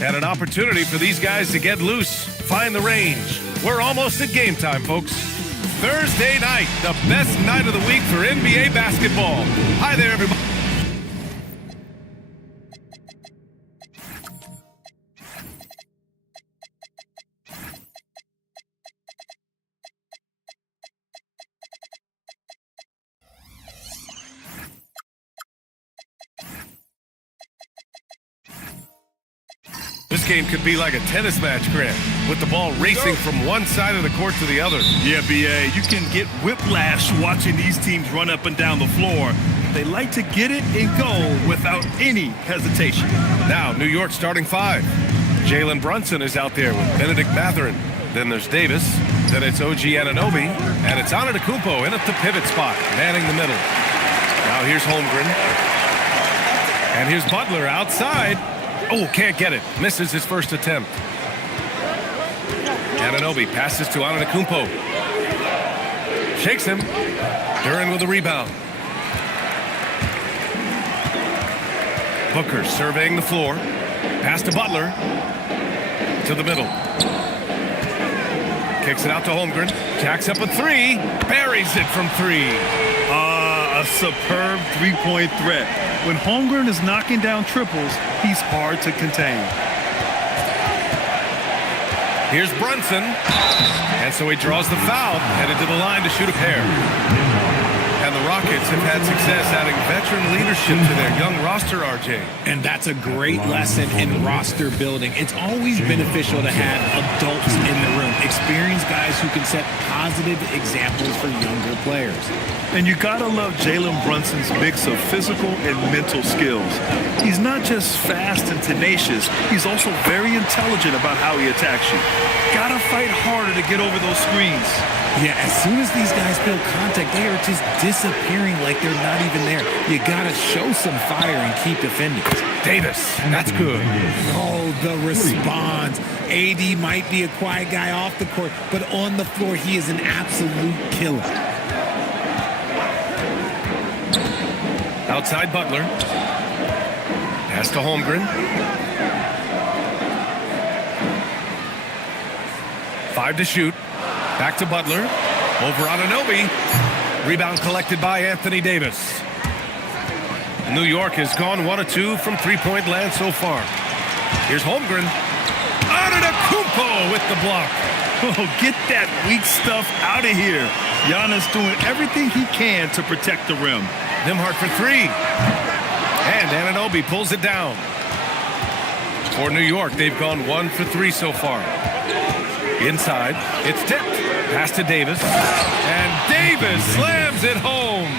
And an opportunity for these guys to get loose, find the range. We're almost at game time, folks. Thursday night, the best night of the week for NBA basketball. Hi there, everybody. This game could be like a tennis match, Grant, with the ball racing from one side of the court to the other. Yeah, B.A., you can get whiplash watching these teams run up and down the floor. They like to get it and go without any hesitation. Now, New York starting five. Jalen Brunson is out there with Benedict Mathurin. Then there's Davis. Then it's OG Anunoby. And it's Antetokounmpo in at the pivot spot, manning the middle. Now here's Holmgren. And here's Butler outside. Oh, can't get it. Misses his first attempt. Anunoby passes to Antetokounmpo. Shakes him. Duren with the rebound. Booker surveying the floor. Pass to Butler. To the middle. Kicks it out to Holmgren. Jacks up a three. Buries it from three. A superb three-point threat. When Holmgren is knocking down triples, he's hard to contain. Here's Brunson. And so he draws the foul, headed to the line to shoot a pair. And the Rockets have had success adding veteran leadership to their young roster, RJ. And that's a great lesson in roster building. It's always beneficial to have adults in the room, experienced guys who can set positive examples for younger players. And you gotta love Jalen Brunson's mix of physical and mental skills. He's not just fast and tenacious, he's also very intelligent about how he attacks you. Gotta fight harder to get over those screens. Yeah, as soon as these guys feel contact, they are just disappearing like they're not even there. You gotta show some fire and keep defending. Davis, that's good. Oh, the response. AD might be a quiet guy off the court, but on the floor, he is an absolute killer. Outside Butler. Pass to Holmgren. 5 to shoot. Back to Butler. Over Anunoby. Rebound collected by Anthony Davis. New York has gone 1 of 2 from three-point land so far. Here's Holmgren. Antetokounmpo with the block. Oh, get that weak stuff out of here. Giannis doing everything he can to protect the rim. Nembhard for three. And Anunoby pulls it down. For New York, they've gone 1 for 3 so far. Inside, it's tipped. Pass to Davis. And Davis slams it home.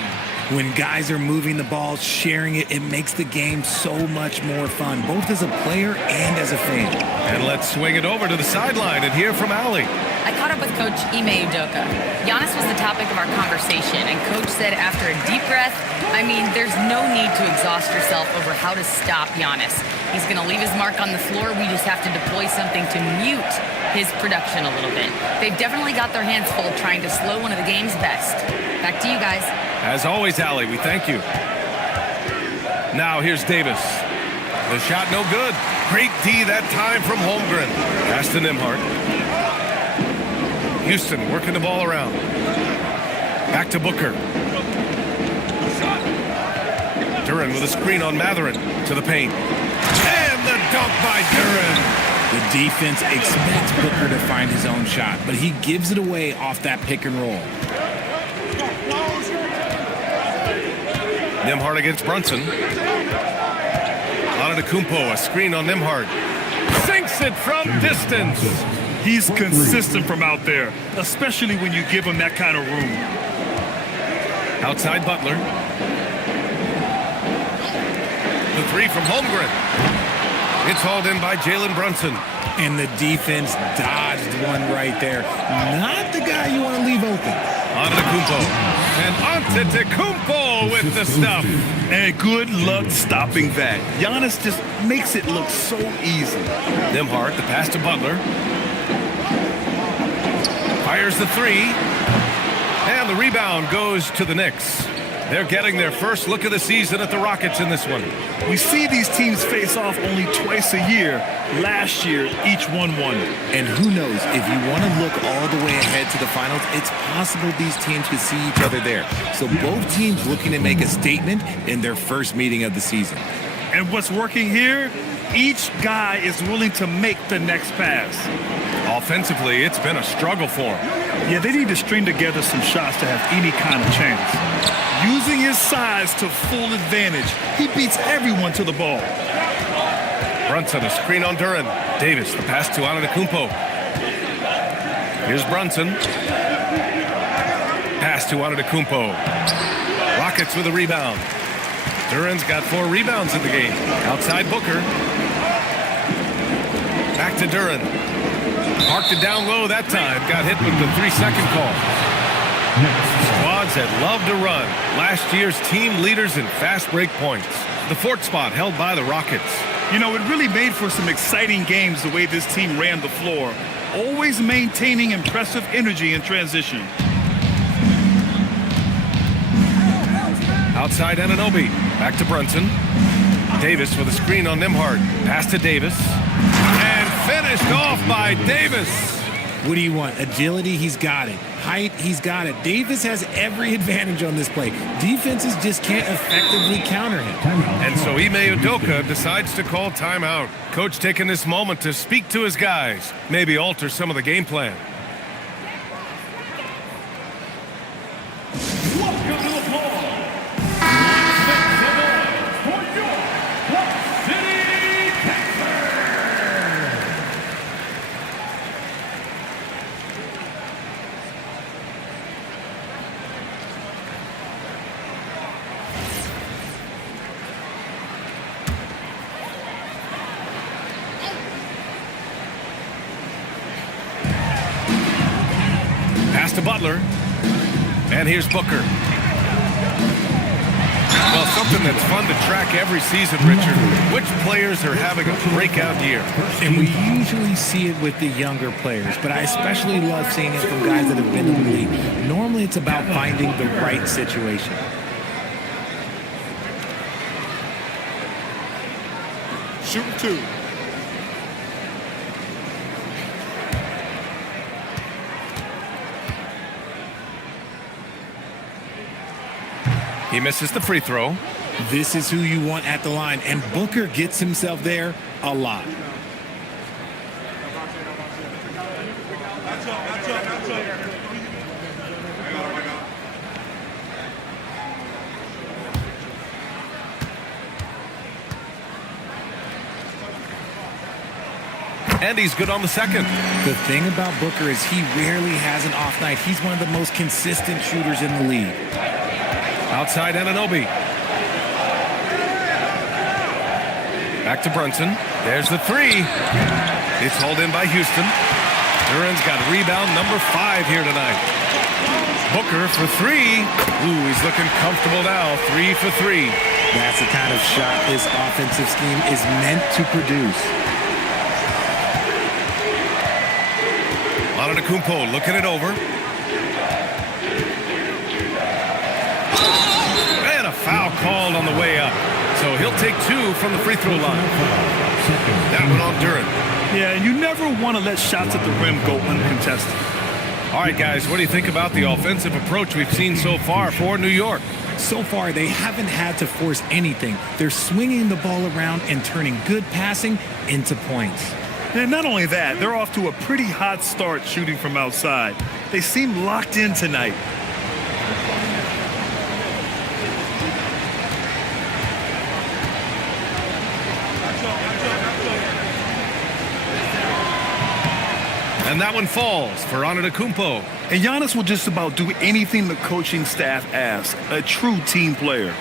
When guys are moving the ball, sharing it, it makes the game so much more fun, both as a player and as a fan. And let's swing it over to the sideline and hear from Allie. I caught up with Coach Ime Udoka. Giannis was the topic of our conversation, and Coach said after a deep breath, I mean, there's no need to exhaust yourself over how to stop Giannis. He's going to leave his mark on the floor. We just have to deploy something to mute his production a little bit. They've definitely got their hands full trying to slow one of the game's best. Back to you guys. As always, Allie, we thank you. Now here's Davis. The shot no good. Great D that time from Holmgren. Pass to Nembhard. Houston working the ball around. Back to Booker. Duren with a screen on Mathurin to the paint. And the dunk by Duren. The defense expects Booker to find his own shot, but he gives it away off that pick and roll. Nembhard against Brunson. Antetokounmpo, a screen on Nembhard. Sinks it from distance. He's consistent from out there, especially when you give him that kind of room. Outside Butler. The three from Holmgren. It's hauled in by Jalen Brunson. And the defense dodged one right there. Not the guy you want to leave open. Antetokounmpo. And Antetokounmpo with the stuff. And good luck stopping that. Giannis just makes it look so easy. Nembhard, the pass to Butler. Fires the three. And the rebound goes to the Knicks. They're getting their first look of the season at the Rockets in this one. We see these teams face off only twice a year. Last year, each won one. And who knows, if you want to look all the way ahead to the finals, it's possible these teams could see each other there. So both teams looking to make a statement in their first meeting of the season. And what's working here? Each guy is willing to make the next pass. Offensively, it's been a struggle for him. Yeah, they need to string together some shots to have any kind of chance. Using his size to full advantage, he beats everyone to the ball. Brunson, a screen on Duran. Davis, the pass to Antetokounmpo. Here's Brunson. Pass to Antetokounmpo. Rockets with a rebound. Duran's got 4 rebounds in the game. Outside Booker. Back to Duran. Parked it down low that time. Got hit with the 3-second call. Squads that love to run. Last year's team leaders in fast break points. The 4th spot held by the Rockets. You know, it really made for some exciting games the way this team ran the floor. Always maintaining impressive energy in transition. Outside Anunoby. Back to Brunson. Davis with a screen on Nembhard. Pass to Davis. And finished off by Davis. What do you want? Agility, he's got it. Height, he's got it. Davis has every advantage on this play. Defenses just can't effectively counter him. And so Ime Udoka decides to call timeout. Coach taking this moment to speak to his guys. Maybe alter some of the game plan. Pass to Butler. And here's Booker. Well, something that's fun to track every season, Richard. Which players are having a breakout year? And we usually see it with the younger players, but I especially love seeing it from guys that have been in the league. Normally, it's about finding the right situation. Shooting 2. He misses the free throw. This is who you want at the line, and Booker gets himself there a lot. And he's good on the second. The thing about Booker is he rarely has an off night. He's one of the most consistent shooters in the league. Outside Anunoby. Back to Brunson. There's the 3. It's hauled in by Houston. Duran's got rebound number 5 here tonight. Booker for 3. Ooh, he's looking comfortable now. 3 for 3. That's the kind of shot this offensive scheme is meant to produce. Antetokounmpo looking it over. And a foul called on the way up. So he'll take 2 from the free throw line. That one on Duran. Yeah, and you never want to let shots at the rim go uncontested. All right, guys, what do you think about the offensive approach we've seen so far for New York? So far, they haven't had to force anything. They're swinging the ball around and turning good passing into points. And not only that, they're off to a pretty hot start shooting from outside. They seem locked in tonight. And that one falls for Antetokounmpo. And Giannis will just about do anything the coaching staff asks. A true team player.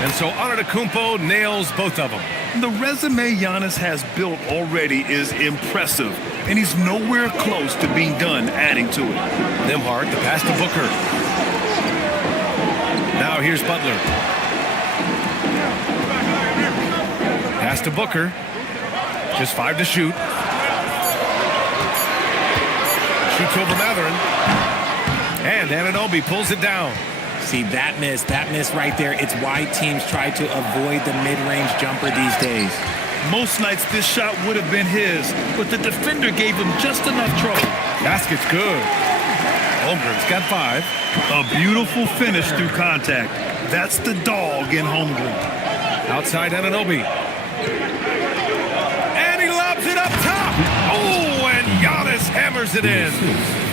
And so Antetokounmpo nails both of them. The resume Giannis has built already is impressive, and he's nowhere close to being done adding to it. Nembhard, the pass to Booker. Now here's Butler. Pass to Booker. Just 5 to shoot. Shoots over Mathurin. And Anunoby pulls it down. See, that miss right there, it's why teams try to avoid the mid-range jumper these days. Most nights this shot would have been his, but the defender gave him just enough trouble. Basket's good. Holmgren's got 5. A beautiful finish through contact. That's the dog in Holmgren. Outside Anunoby. And he lobs it up top. Oh, and Giannis hammers it in.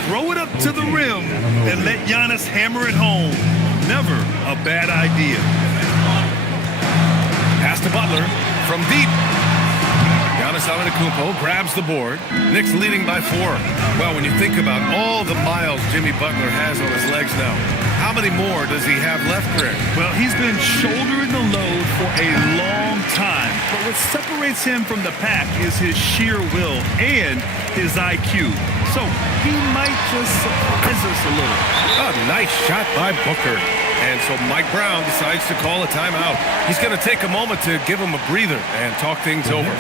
Throw it up to the rim and let Giannis hammer it home. Never a bad idea. Pass to Butler from deep. Giannis Antetokounmpo grabs the board. Knicks leading by 4. Well, when you think about all the miles Jimmy Butler has on his legs now, how many more does he have left, Greg? Well, he's been shouldering the load for a long time. But what separates him from the pack is his sheer will and his IQ. So he might just surprise us a little. A nice shot by Booker. And so Mike Brown decides to call a timeout. He's going to take a moment to give him a breather and talk things over.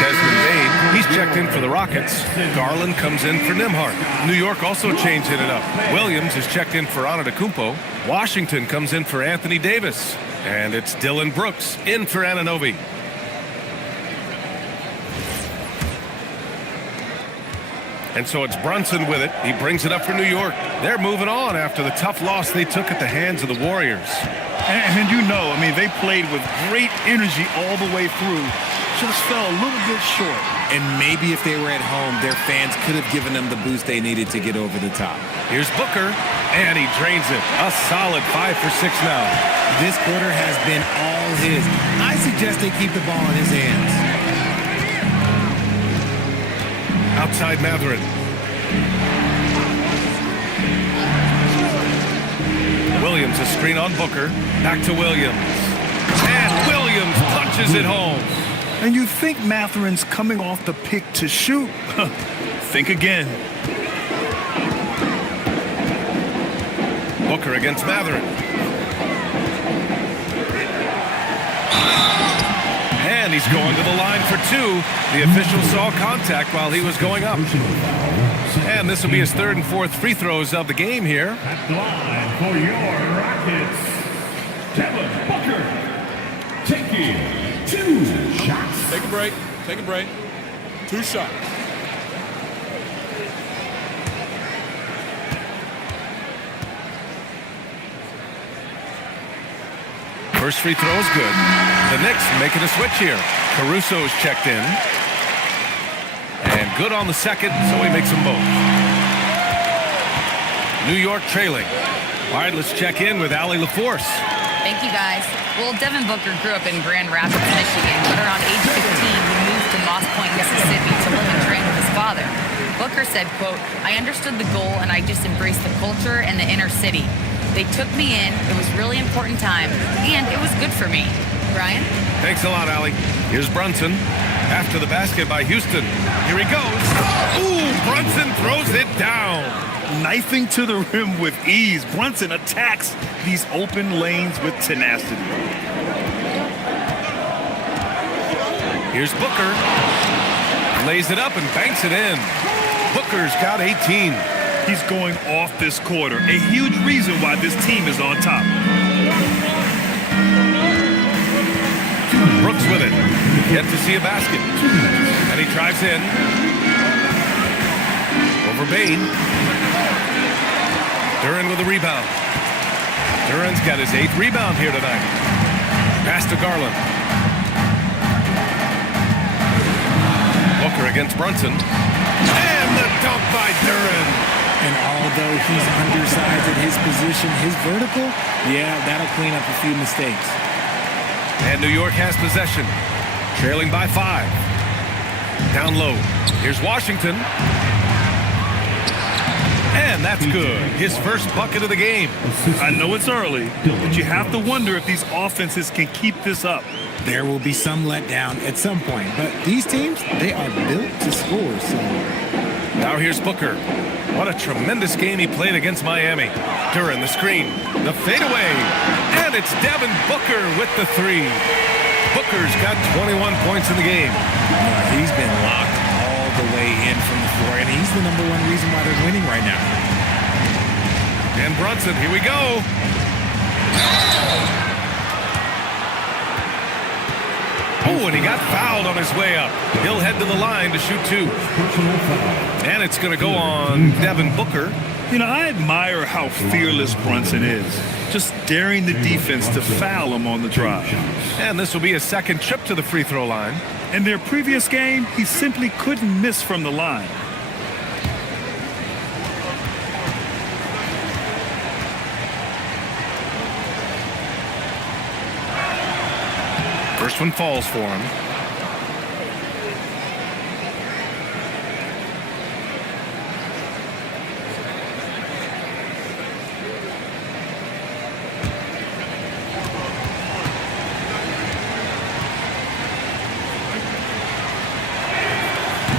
Desmond Bane, he's checked in for the Rockets. Garland comes in for Nembhard. New York also changing it up. Williams is checked in for Antetokounmpo. Washington comes in for Anthony Davis. And it's Dylan Brooks in for Anunoby. And so it's Brunson with it. He brings it up for New York. They're moving on after the tough loss they took at the hands of the Warriors. And you know, I mean, they played with great energy all the way through. Just fell a little bit short. And maybe if they were at home, their fans could have given them the boost they needed to get over the top. Here's Booker, and he drains it. A solid 5 for 6 now. This quarter has been all his. I suggest they keep the ball in his hands. Outside Mathurin. Williams, a screen on Booker. Back to Williams. And Williams punches it home. And you think Mathurin's coming off the pick to shoot? Think again. Booker against Mathurin. And he's going to the line for 2. The official saw contact while he was going up. And this will be his 3rd and 4th free throws of the game here. At the line for your Rockets, Devin Booker, taking 2 shots. Take a break. Take a break. 2 shots. First free throw is good. The Knicks making a switch here. Caruso's checked in. And good on the second, so he makes them both. New York trailing. All right, let's check in with Allie LaForce. Thank you, guys. Well, Devin Booker grew up in Grand Rapids, Michigan, but around age 15, he moved to Moss Point, Mississippi to live and train with his father. Booker said, quote, "I understood the goal and I just embraced the culture and the inner city. They took me in, it was really important time, and it was good for me." Brian? Thanks a lot, Allie. Here's Brunson. After the basket by Houston. Here he goes. Ooh, Brunson throws it down. Knifing to the rim with ease. Brunson attacks these open lanes with tenacity. Here's Booker. Lays it up and banks it in. Booker's got 18. He's going off this quarter. A huge reason why this team is on top. Brooks with it. Yet to see a basket. And he drives in. Over Bane. Duran with a rebound. Duran's got his 8th rebound here tonight. Pass to Garland. Booker against Brunson. And the dunk by Duran. And although he's undersized at his position, his vertical, yeah, that'll clean up a few mistakes. And New York has possession. Trailing by 5. Down low. Here's Washington. And that's good. His first bucket of the game. I know it's early, but you have to wonder if these offenses can keep this up. There will be some letdown at some point, but these teams, they are built to score. So Now here's Booker. What a tremendous game he played against Miami. Duran, the screen, the fadeaway, and it's Devin Booker with the three. Booker's got 21 points in the game. he's been locked all the way in from the floor, and he's the number one reason why they're winning right now. And Brunson, here we go. Oh, and he got fouled on his way up. He'll head to the line to shoot two. And it's going to go on Devin Booker. You know, I admire how fearless Brunson is, just daring the defense to foul him on the drive. And this will be his second trip to the free throw line. In their previous game, he simply couldn't miss from the line. First one falls for him.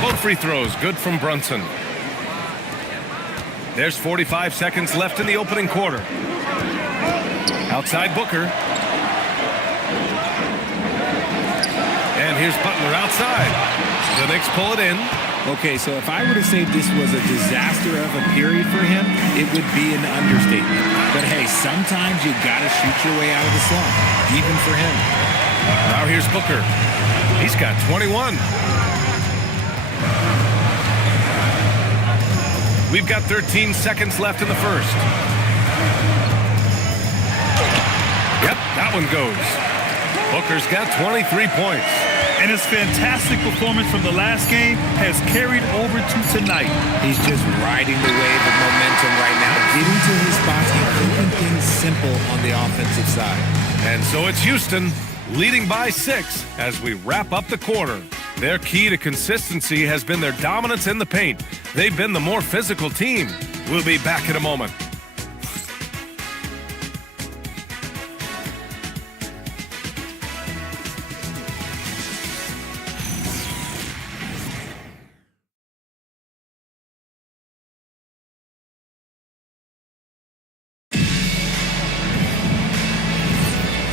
Both free throws good from Brunson. There's 45 seconds left in the opening quarter. Outside Booker. And here's Butler outside. The Knicks pull it in. Okay, so if I were to say this was a disaster of a period for him, it would be an understatement. But hey, sometimes you got to shoot your way out of the slump, even for him. Now here's Booker. He's got 21. We've got 13 seconds left in the first. Yep, that one goes. Booker's got 23 points. And his fantastic performance from the last game has carried over to tonight. He's just riding the wave of momentum right now, getting to his spots and keeping things simple on the offensive side. And so it's Houston leading by 6 as we wrap up the quarter. Their key to consistency has been their dominance in the paint. They've been the more physical team. We'll be back in a moment.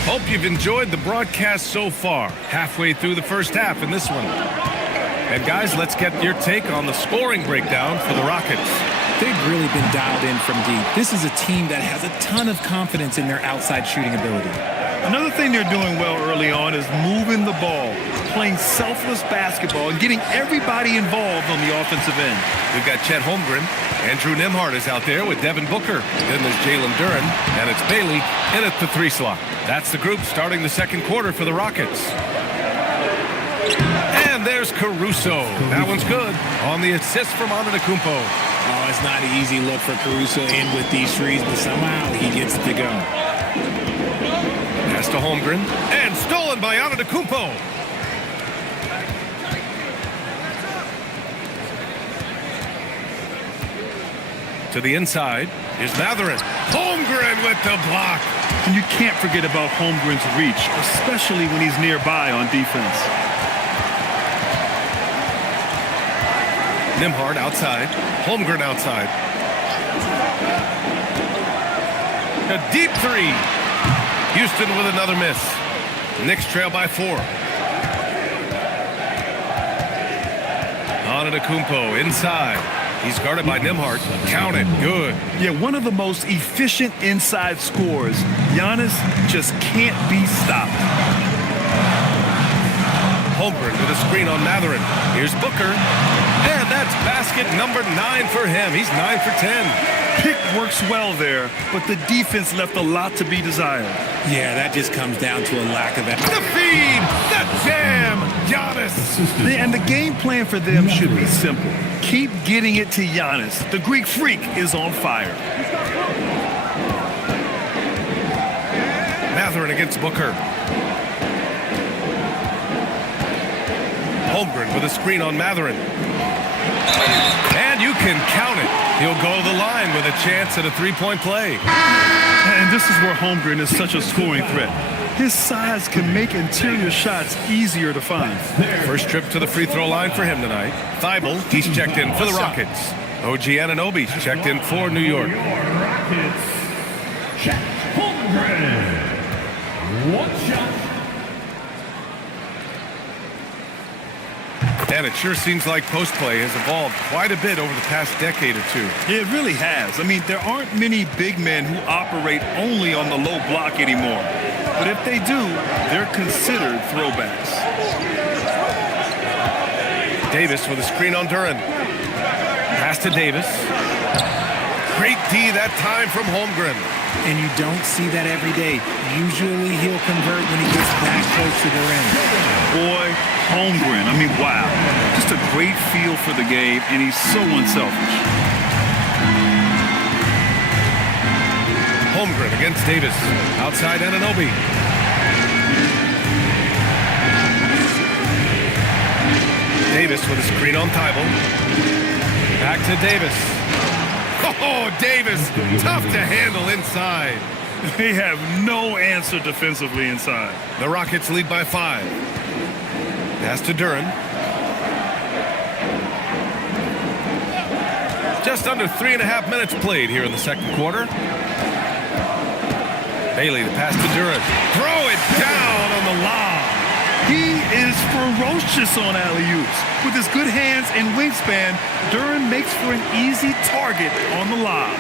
Hope you've enjoyed the broadcast so far. Halfway through the first half in this one. And guys, let's get your take on the scoring breakdown for the Rockets. They've really been dialed in from deep. This is a team that has a ton of confidence in their outside shooting ability. Another thing they're doing well early on is moving the ball, playing selfless basketball, and getting everybody involved on the offensive end. We've got Chet Holmgren. Andrew Nembhard is out there with Devin Booker. Then there's Jalen Duran, and it's Bailey in at the 3 slot. That's the group starting the second quarter for the Rockets. And there's Caruso. That one's good on the assist from Antetokounmpo. Oh, it's not an easy look for Caruso in with these threes, but somehow he gets it to go. Pass to Holmgren, and stolen by Antetokounmpo. To the inside is Mathurin. Holmgren with the block. And you can't forget about Holmgren's reach, especially when he's nearby on defense. Nembhard outside. Holmgren outside. A deep three. Houston with another miss. Knicks trail by 4. Antetokounmpo inside. He's guarded by Nembhard. Count it. Good. Yeah, one of the most efficient inside scorers. Giannis just can't be stopped. Holmgren with a screen on Mathurin. Here's Booker. And that's basket number 9 for him. He's 9 for 10. Pick works well there, but the defense left a lot to be desired. Yeah, that just comes down to a lack of effort. The feed. The jam. Giannis. And the game plan for them should be simple. Keep getting it to Giannis. The Greek freak is on fire. Mathurin against Booker. Holmgren with a screen on Mathurin. And you can count it. He'll go to the line with a chance at a three-point play. And this is where Holmgren is such a scoring threat. His size can make interior shots easier to find. First trip to the free throw line for him tonight. Thibault, he's checked in for the Rockets. OG Anunoby's checked in for New York. Rockets, Chet Holmgren. One shot. And it sure seems like post play has evolved quite a bit over the past decade or two. It really has. I mean, there aren't many big men who operate only on the low block anymore. But if they do, they're considered throwbacks. Davis with a screen on Duran. Pass to Davis. Great D that time from Holmgren. And you don't see that every day. Usually he'll convert when he gets back close to the rim. Boy, Holmgren, I mean, wow. Just a great feel for the game, and he's so unselfish. Holmgren against Davis. Outside Anunoby. Davis with a screen on Thibault. Back to Davis. Oh, Davis, tough to handle inside. They have no answer defensively inside. The Rockets lead by 5. Pass to Duran. Just under 3.5 minutes played here in the second quarter. Bailey, the pass to Duran. Throw it down on the lob. He is ferocious on alley-oops. With his good hands and wingspan, Duran makes for an easy target on the lob.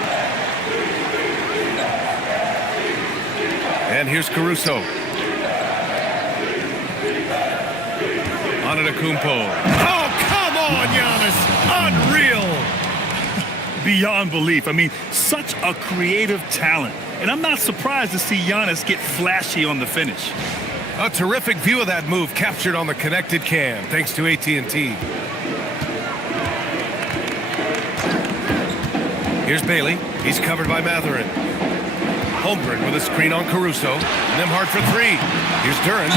And here's Caruso. Antetokounmpo. Oh, come on, Giannis. Unreal. Beyond belief. I mean, such a creative talent. And I'm not surprised to see Giannis get flashy on the finish. A terrific view of that move captured on the connected cam, thanks to AT&T. Here's Bailey. He's covered by Mathurin. Holmgren with a screen on Caruso. Nembhard for 3. Here's Duran,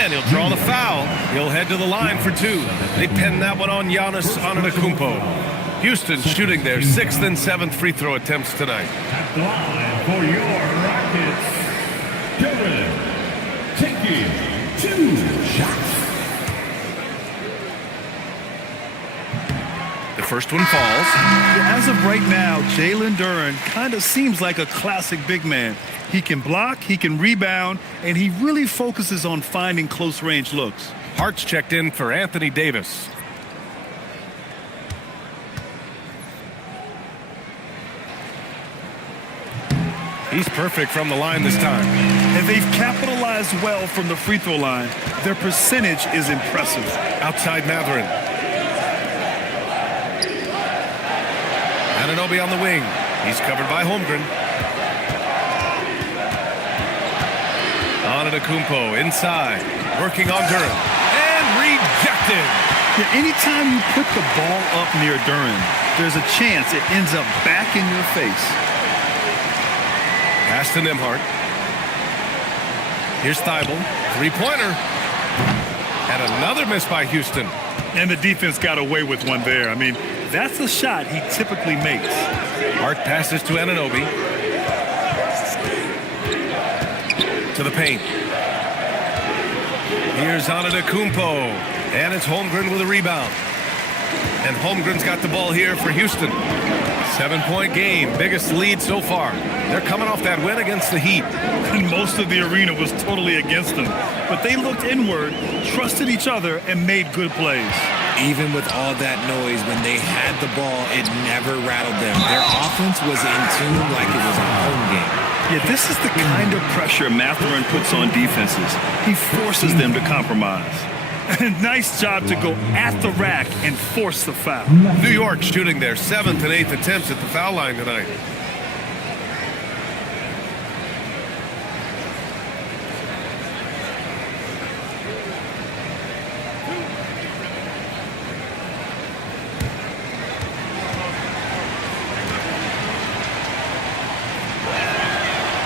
and he'll draw the foul. He'll head to the line for 2. They pin that one on Giannis Antetokounmpo. Houston shooting their 6th and 7th free throw attempts tonight. At the line for your Rockets, Duran taking 2 shots. The first one falls. As of right now, Jalen Duran kind of seems like a classic big man. He can block, he can rebound, and he really focuses on finding close-range looks. Hart's checked in for Anthony Davis. He's perfect from the line this time. And they've capitalized well from the free throw line. Their percentage is impressive. Outside Mathurin. Anunoby on the wing. He's covered by Holmgren. Antetokounmpo inside. Working on Duran. And rejected. Yeah, anytime you put the ball up near Duran, there's a chance it ends up back in your face. Pass to Nembhard. Here's Thibault. Three-pointer. And another miss by Houston. And the defense got away with one there. I mean, that's a shot he typically makes. Hart passes to Anunoby. To the paint. Here's Antetokounmpo. And it's Holmgren with a rebound. And Holmgren's got the ball here for Houston. 7-point game, biggest lead so far. They're coming off that win against the Heat. And most of the arena was totally against them. But they looked inward, trusted each other, and made good plays. Even with all that noise, when they had the ball, it never rattled them. Their offense was in tune like it was a home game. Yeah, this is the kind of pressure Mathurin puts on defenses. He forces them to compromise. Nice job to go at the rack and force the foul. New York shooting their 7th and 8th attempts at the foul line tonight.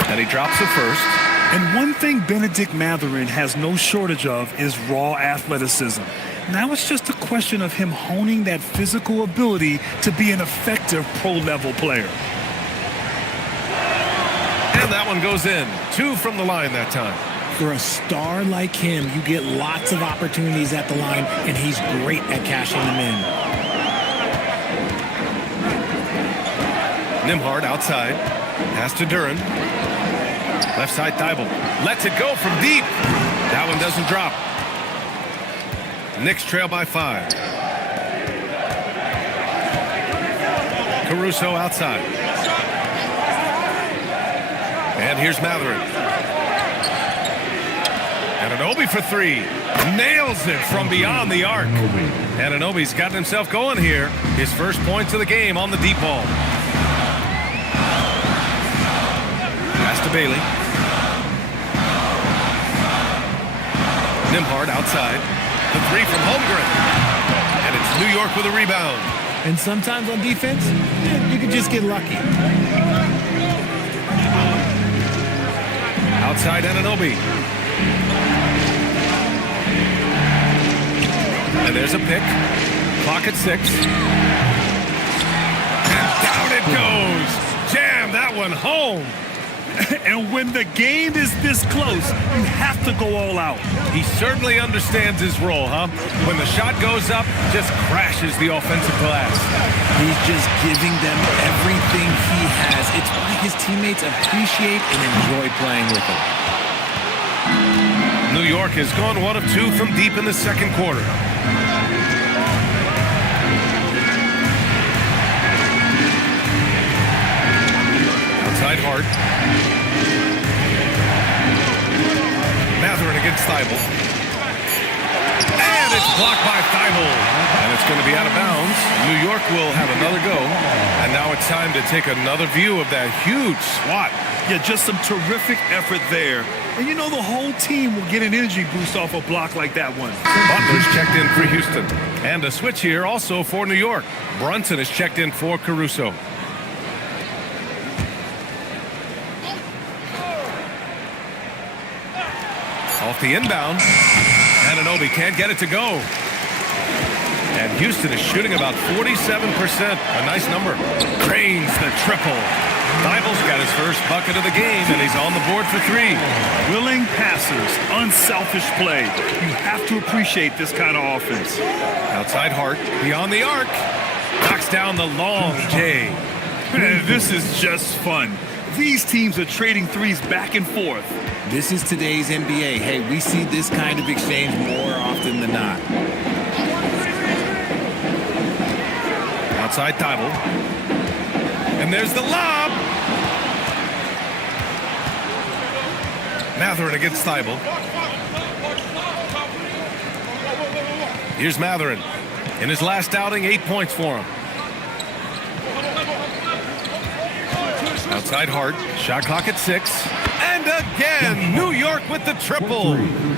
And he drops the first. And one thing Benedict Mathurin has no shortage of is raw athleticism. Now it's just a question of him honing that physical ability to be an effective pro-level player. And that one goes in. 2 from the line that time. For a star like him, you get lots of opportunities at the line, and he's great at cashing them in. Nembhard outside. Pass to Duran. Left side Thibault. Lets it go from deep. That one doesn't drop. Knicks trail by 5. Caruso outside. And here's Mathurin. Anunoby for 3. Nails it from beyond the arc. Anunoby's gotten himself going here. His first points of the game on the deep ball. Pass to Bailey. Nembhard outside. The 3 from Holmgren. And it's New York with a rebound. And sometimes on defense, you can just get lucky. Outside Anunoby. And there's a pick. Clock at 6. And down it goes. Jam that one home. And when the game is this close, you have to go all out. He certainly understands his role, huh? When the shot goes up, just crashes the offensive glass. He's just giving them everything he has. It's why his teammates appreciate and enjoy playing with him. New York has gone 1 of 2 from deep in the second quarter. Outside Hart. Mathurin against Thibault. And it's blocked by Thibault. And it's going to be out of bounds. New York will have another go. And now it's time to take another view of that huge swat. Yeah, just some terrific effort there. And you know the whole team will get an energy boost off a block like that one. Butler's checked in for Houston. And a switch here also for New York. Brunson is checked in for Caruso. Off the inbound. Anunoby can't get it to go. And Houston is shooting about 47%. A nice number. Drains the triple. Thibault's got his first bucket of the game, and he's on the board for 3. Willing passers, unselfish play. You have to appreciate this kind of offense. Outside Hart, beyond the arc. Knocks down the long J. This is just fun. These teams are trading threes back and forth. This is today's NBA. Hey, we see this kind of exchange more often than not. Outside Thibault. And there's the lob. Mathurin against Thibault. Here's Mathurin. In his last outing, 8 points for him. Outside Hart. Shot clock at 6. And again, New York with the triple.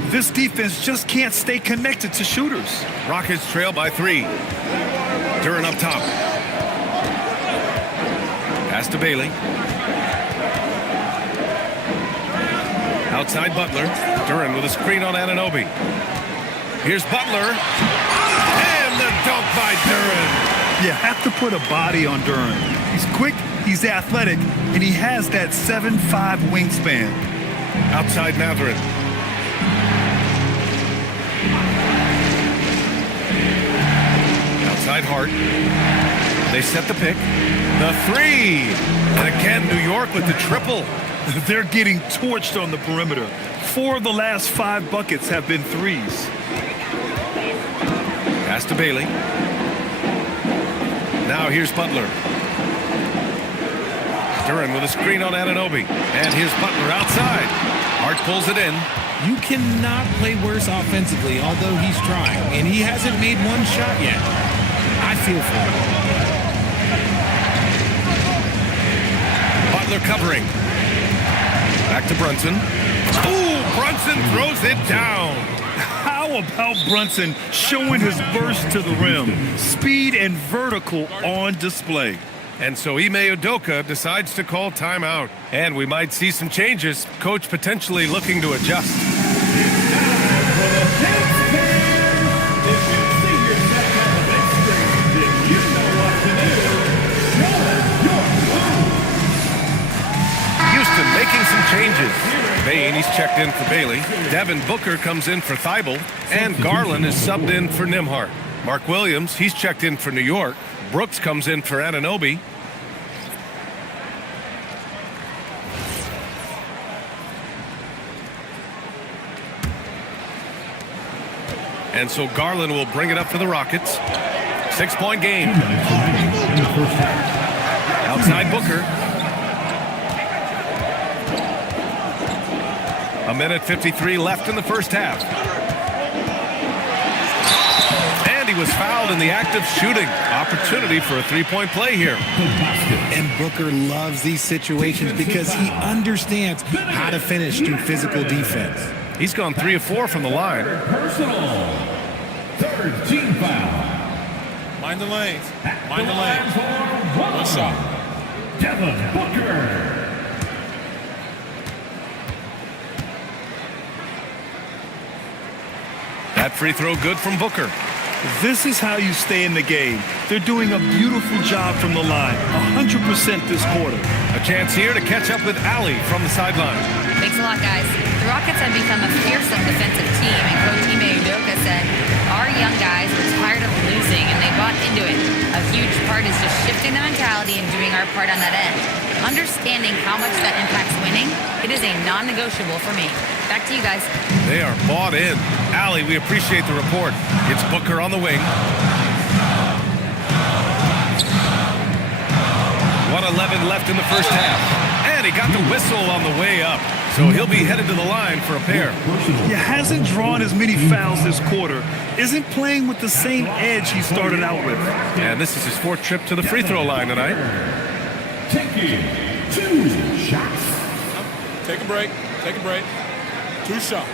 This defense just can't stay connected to shooters. Rockets trail by 3. Duran up top. Pass to Bailey. Outside Butler. Duran with a screen on Anunoby. Here's Butler. And the dunk by Duran. You have to put a body on Duran. He's quick, he's athletic, and he has that 7'5" wingspan. Outside Mathurin. Outside Hart. They set the pick. The 3. And again, New York with the triple. They're getting torched on the perimeter. 4 of the last 5 buckets have been threes. Pass to Bailey. Now here's Butler. Duran with a screen on Anunoby. And here's Butler outside. Hart pulls it in. You cannot play worse offensively, although he's trying. And he hasn't made one shot yet. I feel for him. Butler covering. Back to Brunson. Ooh, Brunson throws it down. How about Brunson showing his burst to the rim? Speed and vertical on display. And so Ime Udoka decides to call timeout. And we might see some changes. Coach potentially looking to adjust. Houston making some changes. Bain, he's checked in for Bailey. Devin Booker comes in for Thibault. And Garland is subbed in for Nimhart. Mark Williams, he's checked in for New York. Brooks comes in for Anunoby. And so Garland will bring it up for the Rockets. 6-point game. Outside Booker. A minute 53 left in the first half. And he was fouled in the act of shooting. Opportunity for a three-point play here. And Booker loves these situations because he understands how to finish through physical defense. He's gone 3 of 4 from the line. Personal. Third team foul. Mind the lanes. Mind the lanes. One shot. Devin Booker. That free throw good from Booker. This is how you stay in the game. They're doing a beautiful job from the line, 100% this quarter. A chance here to catch up with Allie from the sideline. Thanks a lot, guys. The Rockets have become a fearsome defensive team, and Coach Ime Udoka said, our young guys were tired of losing, and they bought into it. A huge part is just shifting the mentality and doing our part on that end. Understanding how much that impacts winning, it is a non-negotiable for me. Back to you guys. They are bought in. Allie, we appreciate the report. It's Booker on the wing. 1:11 left in the first half. And he got the whistle on the way up. So he'll be headed to the line for a pair. He hasn't drawn as many fouls this quarter. Isn't playing with the same edge he started out with. And this is his 4th trip to the free throw line tonight. Taking 2 shots. Take a break. Take a break. 2 shots.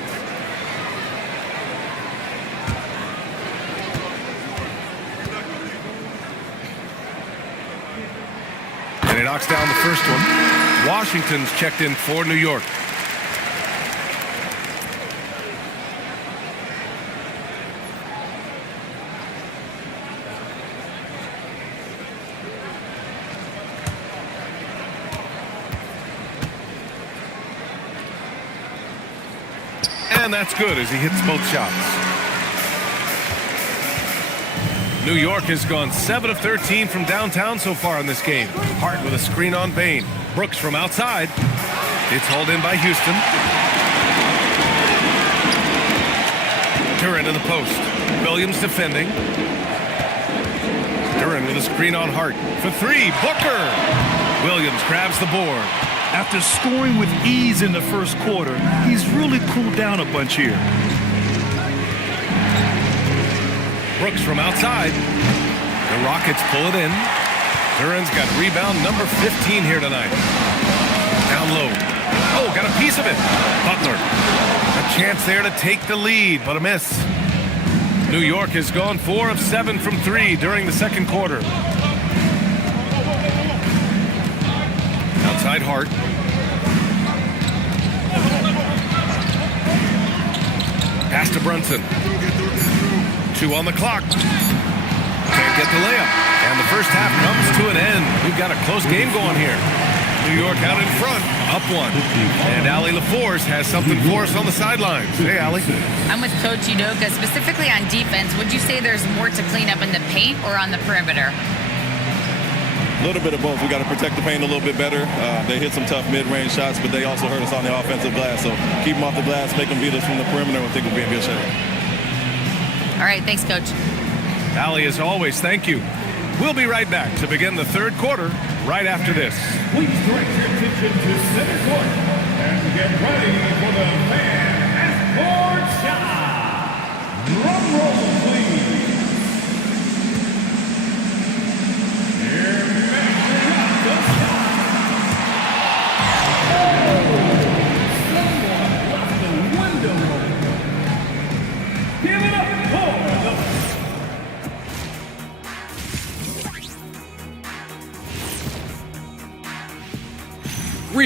And he knocks down the first one. Washington's checked in for New York. And that's good as he hits both shots. New York has gone 7 of 13 from downtown so far in this game. Hart with a screen on Bain. Brooks from outside. It's hauled in by Houston. Duran in the post. Williams defending. Duran with a screen on Hart. For 3, Booker. Williams grabs the board. After scoring with ease in the first quarter, he's really cooled down a bunch here. Brooks from outside. The Rockets pull it in. Duran's got rebound number 15 here tonight. Down low. Oh, got a piece of it. Butler. A chance there to take the lead, but a miss. New York has gone 4 of 7 from 3 during the second quarter. Outside Hart. Pass to Brunson. 2 on the clock. Can't get the layup. And the first half comes to an end. We've got a close game going here. New York out in front, up 1. And Allie LaForce has something for us on the sidelines. Hey, Allie. I'm with Coach Udoka. Specifically on defense, would you say there's more to clean up in the paint or on the perimeter? A little bit of both. We got to protect the paint a little bit better. They hit some tough mid-range shots, but they also hurt us on the offensive glass. So keep them off the glass, make them beat us from the perimeter. I think we'll be in good shape. All right, thanks, Coach. Allie, as always, thank you. We'll be right back to begin the third quarter right after this. Please direct your attention to center court and get ready for the fan at court shot. Drum roll, please. Here, measuring up the shot. Someone left the window open. Give it up for the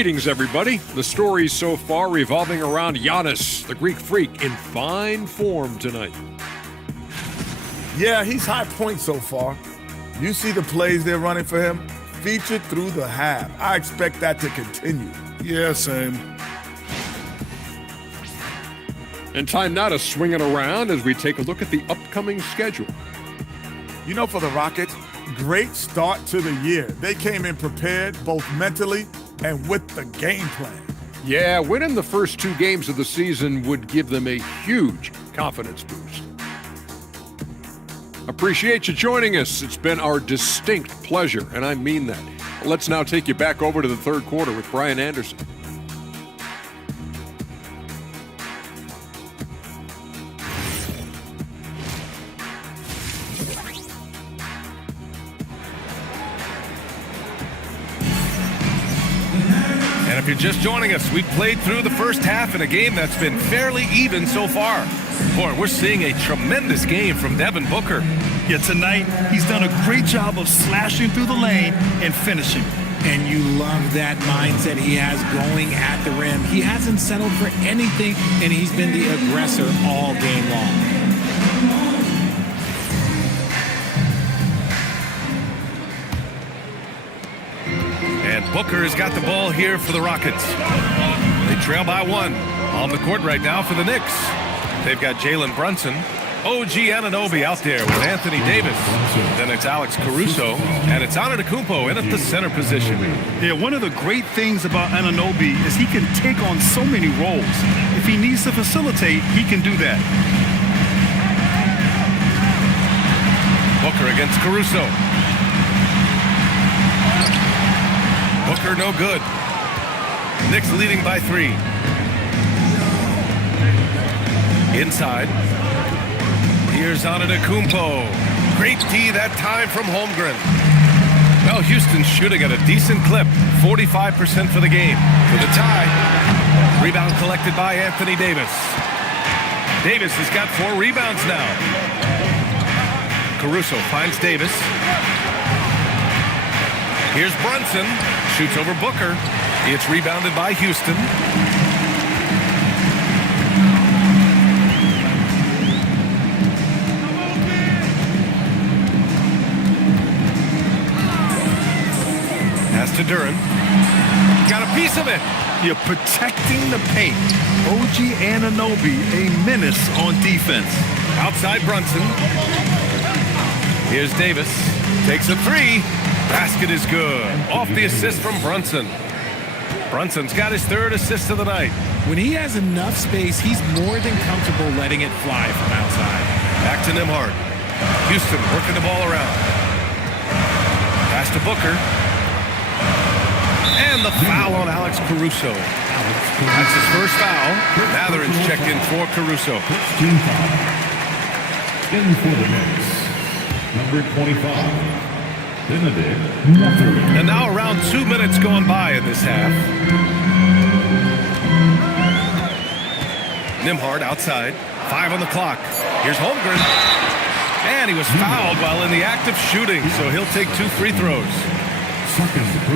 Greetings, everybody. The stories so far revolving around Giannis, the Greek freak, in fine form tonight. Yeah, he's high point so far. You see the plays they're running for him? Featured through the half. I expect that to continue. Yeah, same. And time now to swing it around as we take a look at the upcoming schedule. You know, for the Rockets, great start to the year. They came in prepared both mentally and with the game plan. Yeah, winning the first 2 games of the season would give them a huge confidence boost. Appreciate you joining us. It's been our distinct pleasure, and I mean that. Let's now take you back over to the third quarter with Brian Anderson. And if you're just joining us, we played through the first half in a game that's been fairly even so far. Boy, we're seeing a tremendous game from Devin Booker. Yeah, tonight he's done a great job of slashing through the lane and finishing. And you love that mindset he has going at the rim. He hasn't settled for anything, and he's been the aggressor all game long. And Booker has got the ball here for the Rockets. They trail by 1 on the court right now for the Knicks. They've got Jalen Brunson, OG Anunoby out there with Anthony Davis. Then it's Alex Caruso, and it's Antetokounmpo in at the center position. Yeah, one of the great things about Anunoby is he can take on so many roles. If he needs to facilitate, he can do that. Booker against Caruso. Booker no good. Knicks leading by 3. Inside. Here's Antetokounmpo. Great D that time from Holmgren. Well, Houston's shooting at a decent clip. 45% for the game. For the tie. Rebound collected by Anthony Davis. Davis has got 4 rebounds now. Caruso finds Davis. Here's Brunson. Shoots over Booker. It's rebounded by Houston. To Duran. Got a piece of it. You're protecting the paint. OG Anunoby, a menace on defense. Outside Brunson. Here's Davis. Takes a 3. Basket is good. Off the assist from Brunson. Brunson's got his 3rd assist of the night. When he has enough space, he's more than comfortable letting it fly from outside. Back to Nembhard. Houston working the ball around. Pass to Booker. And the foul on Alex Caruso. That's his first foul. Mathurin's checked in for Caruso. Team foul. In for the Knicks, number 25, Benedict Mathurin. And now around 2 minutes gone by in this half. Nembhard outside. 5 on the clock. Here's Holmgren. And he was fouled while in the act of shooting, so he'll take 2 free throws.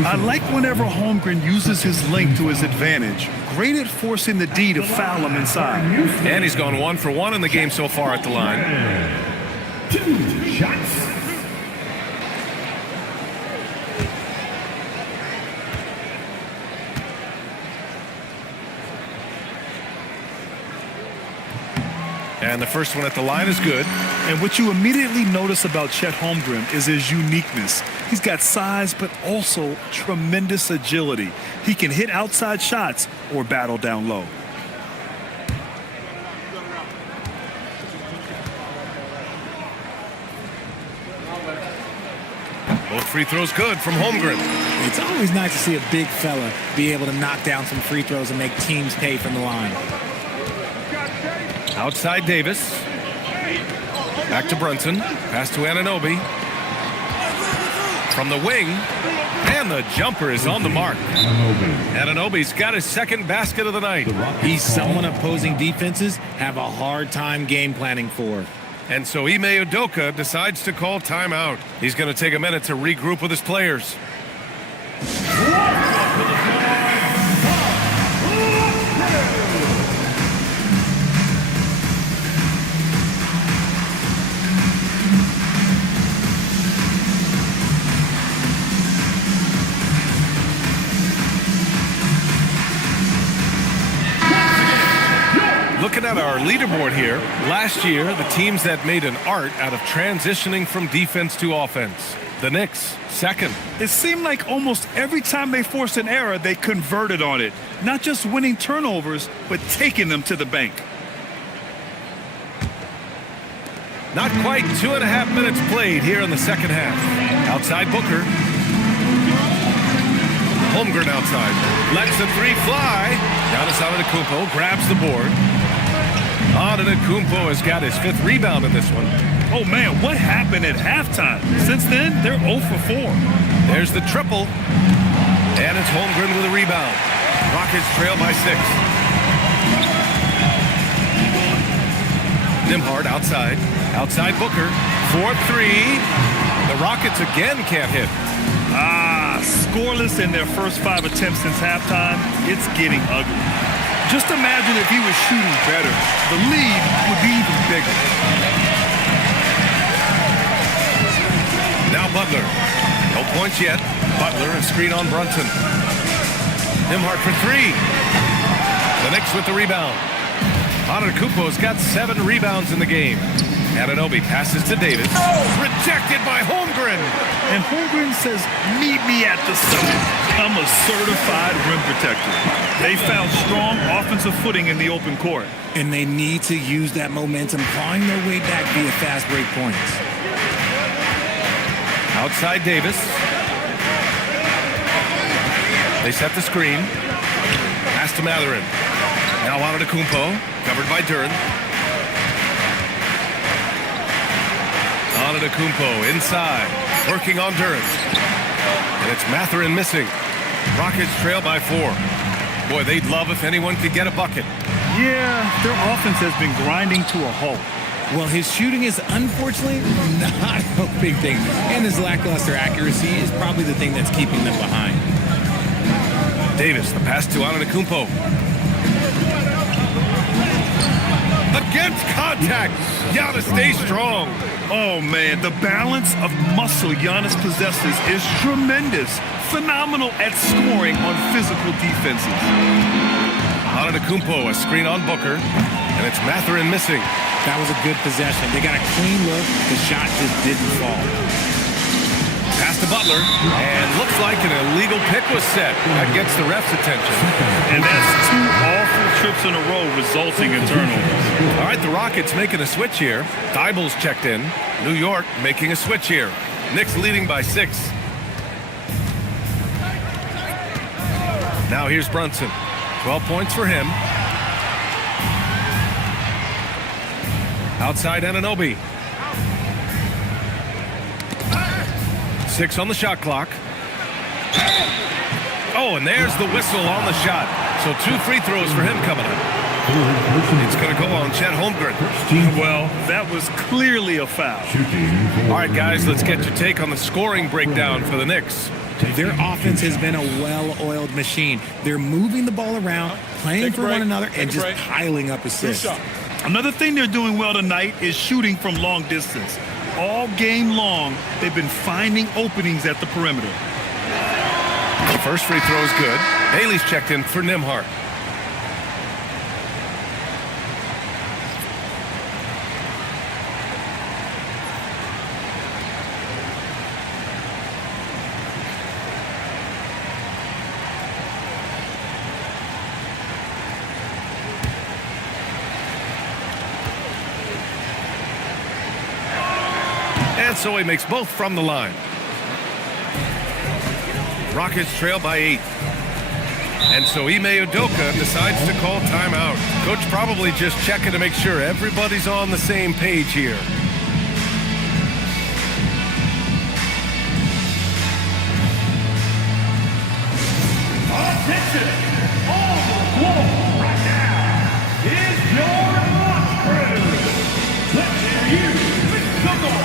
I like whenever Holmgren uses his length to his advantage. Great at forcing the D to foul him inside. And he's gone 1 for 1 in the game so far at the line. 2 shots. And the first one at the line is good. And what you immediately notice about Chet Holmgren is his uniqueness. He's got size, but also tremendous agility. He can hit outside shots or battle down low. Both free throws good from Holmgren. It's always nice to see a big fella be able to knock down some free throws and make teams pay from the line. Outside Davis. Back to Brunson. Pass to Anunoby. From the wing. And the jumper is on the mark. Anunoby's got his 2nd basket of the night. He's someone opposing defenses have a hard time game planning for. And so Ime Udoka decides to call timeout. He's going to take a minute to regroup with his players. leaderboard here. Last year, the teams that made an art out of transitioning from defense to offense. The Knicks, second. It seemed like almost every time they forced an error, they converted on it. Not just winning turnovers, but taking them to the bank. Not quite 2.5 minutes played here in the second half. Outside Booker. Holmgren outside. Lets the three fly. Giannis Antetokounmpo grabs the board. Antetokounmpo has got his 5th rebound in this one. Oh, man, what happened at halftime? Since then, they're 0 for 4. There's the triple. And it's Holmgren with a rebound. Rockets trail by 6. Nembhard outside. Outside Booker. 4-3. The Rockets again can't hit. Scoreless in their first 5 attempts since halftime. It's getting ugly. Just imagine if he was shooting better. The lead would be even bigger. Now Butler. No points yet. Butler and screen on Brunson. Nembhard for 3. The Knicks with the rebound. Antetokounmpo's got 7 rebounds in the game. Anunoby passes to Davis. Rejected by Holmgren. And Holmgren says, meet me at the summit. I'm a certified rim protector. They found strong offensive footing in the open court. And they need to use that momentum, clawing their way back via fast break points. Outside Davis. They set the screen. Pass to Mathurin. Now Antetokounmpo, covered by Duren. Antetokounmpo inside, working on Duren. And it's Mathurin missing. Rockets trail by 4. Boy, they'd love if anyone could get a bucket. Yeah, their offense has been grinding to a halt. Well, his shooting is unfortunately not a big thing. And his lackluster accuracy is probably the thing that's keeping them behind. Davis, the pass to Antetokounmpo. Against contact. Giannis stays strong. Oh, man, the balance of muscle Giannis possesses is tremendous. Phenomenal at scoring on physical defenses. Antetokounmpo, a screen on Booker. And it's Mathurin missing. That was a good possession. They got a clean look. The shot just didn't fall. Pass to Butler. And looks like an illegal pick was set. That gets the ref's attention. And that's 2 awful trips in a row resulting in turnovers. All right, the Rockets making a switch here. Dible's checked in. New York making a switch here. Knicks leading by 6. Now here's Brunson. 12 points for him. Outside Anunoby. 6 on the shot clock. Oh, and there's the whistle on the shot. So 2 free throws for him coming up. It's going to go on Chet Holmgren. Well, that was clearly a foul. All right, guys, let's get your take on the scoring breakdown for the Knicks. Their offense has been a well-oiled machine. They're moving the ball around, playing for one another, and just piling up assists. Another thing they're doing well tonight is shooting from long distance. All game long, they've been finding openings at the perimeter. The first free throw is good. Bailey's checked in for Nembhard. And so he makes both from the line. Rockets trail by 8. And so Ime Udoka decides to call timeout. Coach probably just checking to make sure everybody's on the same page here. Attention! All the floor right now is your lunch crew. Let's hear you, Udoka.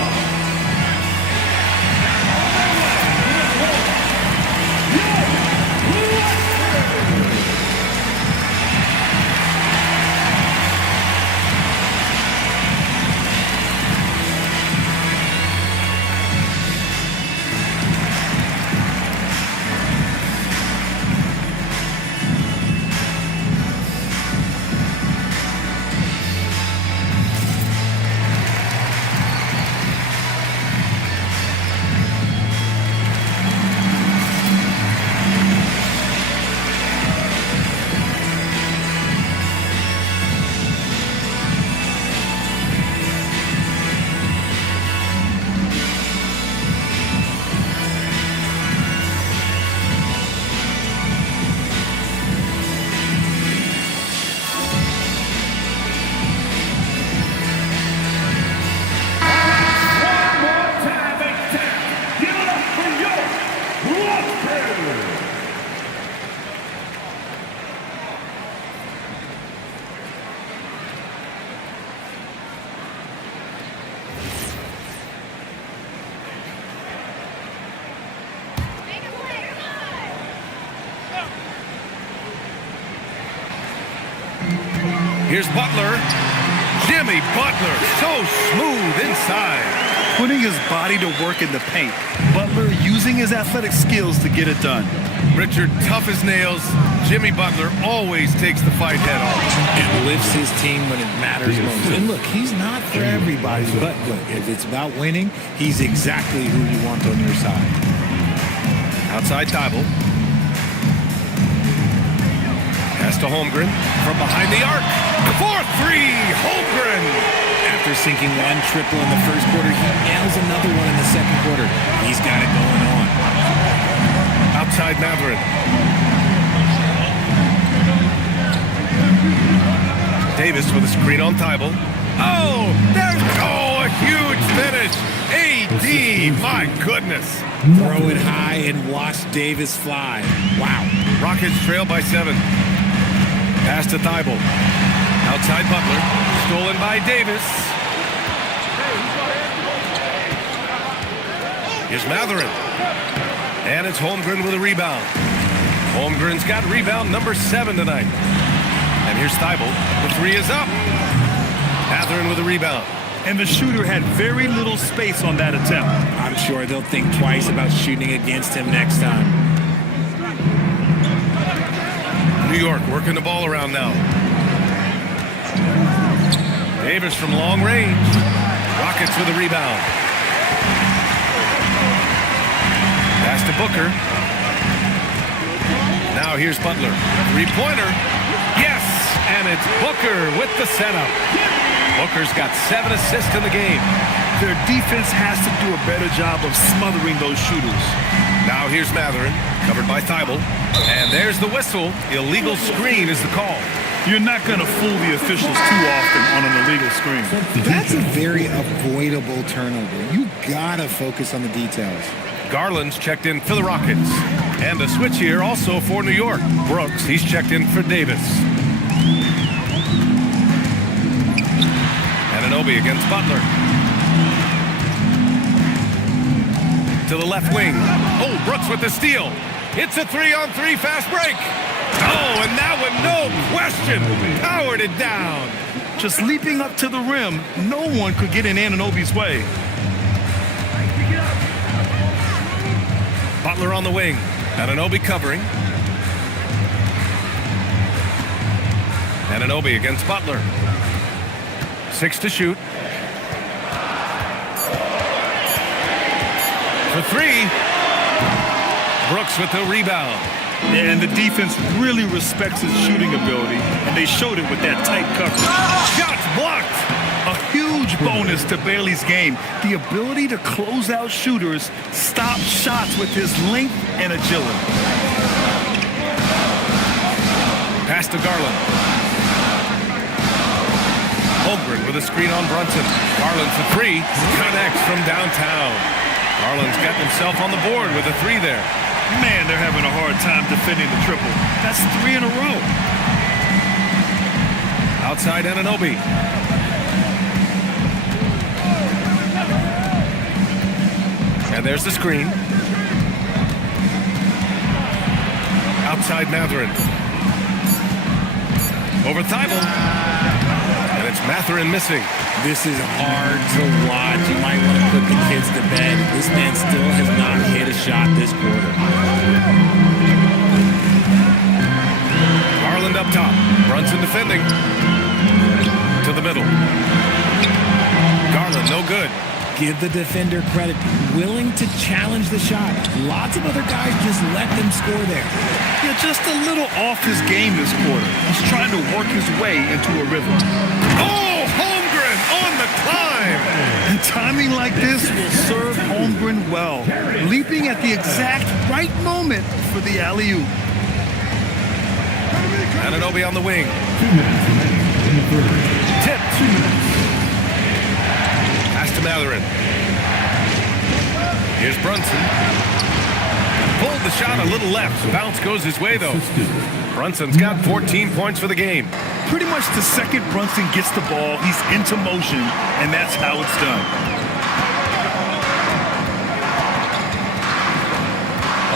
Here's Butler. Jimmy Butler, so smooth inside. Putting his body to work in the paint. Butler using his athletic skills to get it done. Richard, tough as nails. Jimmy Butler always takes the fight head on. And lifts his team when it matters most. And look, he's not for everybody, but look, if it's about winning, he's exactly who you want on your side. Outside Thibault. Pass to Holmgren from behind the arc. 4-3, Holmgren. After sinking one triple in the first quarter, he nails another one in the second quarter. He's got it going on. Outside Mathurin. Davis with a screen on Thibault. Oh, there's a huge finish. AD, my goodness. Throw it high and watch Davis fly. Wow. Rockets trail by 7. Pass to Thibault. Outside Butler. Stolen by Davis. Here's Mathurin. And it's Holmgren with a rebound. Holmgren's got rebound number 7 tonight. And here's Thibault. The 3 is up. Mathurin with a rebound. And the shooter had very little space on that attempt. I'm sure they'll think twice about shooting against him next time. New York working the ball around now. Davis from long range. Rockets with a rebound. Pass to Booker. Now here's Butler. Three-pointer. Yes! And it's Booker with the setup. Booker's got 7 assists in the game. Their defense has to do a better job of smothering those shooters. Now here's Mathurin, covered by Thibault. And there's the whistle. Illegal screen is the call. You're not going to fool the officials too often on an illegal screen. That's a very avoidable turnover. You gotta focus on the details. Garland's checked in for the Rockets. And a switch here also for New York. Brooks, he's checked in for Davis. Anunoby against Butler. To the left wing. Oh, Brooks with the steal. It's a 3-on-3 fast break. Oh, and that one, no question, powered it down. Just leaping up to the rim, no one could get in Anunoby's way. Butler on the wing. Anunoby covering. Anunoby against Butler. 6 to shoot. For 3. Brooks with the rebound. And the defense really respects his shooting ability, and they showed it with that tight coverage. Shots blocked. A huge bonus to Bailey's game. The ability to close out shooters, stop shots with his length and agility. Pass to Garland. Holmgren with a screen on Brunson. Garland for 3. Connects from downtown. Garland's got himself on the board with a 3 there. Man, they're having a hard time defending the triple. That's 3 in a row. Outside Anunoby. And there's the screen. Outside Mathurin. Over Thibault. And it's Mathurin missing. This is hard to watch. You might want to put the kids to bed. This man still has not hit a shot this quarter. Garland up top. Brunson defending. To the middle. Garland, no good. Give the defender credit. Willing to challenge the shot. Lots of other guys just let them score there. Yeah, just a little off his game this quarter. He's trying to work his way into a rhythm. Oh, Holmgren on the climb. And timing like this will serve Holmgren well. Leaping at the exact right moment for the alley-oop. Anunoby on the wing. Tipped. Pass to Mathurin. Here's Brunson. Pulled the shot a little left. Bounce goes his way, though. Brunson's got 14 points for the game. Pretty much the second Brunson gets the ball, he's into motion, and that's how it's done.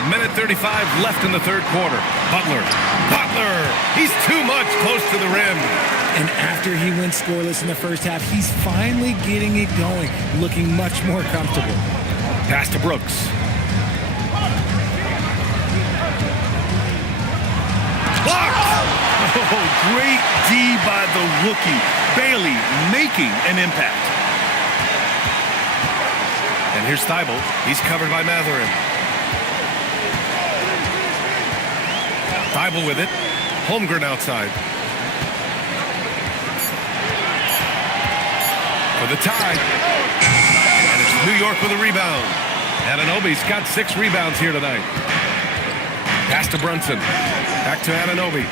A minute 3:35 left in the third quarter. Butler. He's too much close to the rim. And after he went scoreless in the first half, he's finally getting it going, looking much more comfortable. Pass to Brooks. Blocked! Oh, great D by the rookie. Bailey making an impact. And here's Thibault. He's covered by Mathurin. Thibault with it. Holmgren outside. For the tie. And it's New York with a rebound. Anunoby's got 6 rebounds here tonight. Pass to Brunson. Back to Anunoby.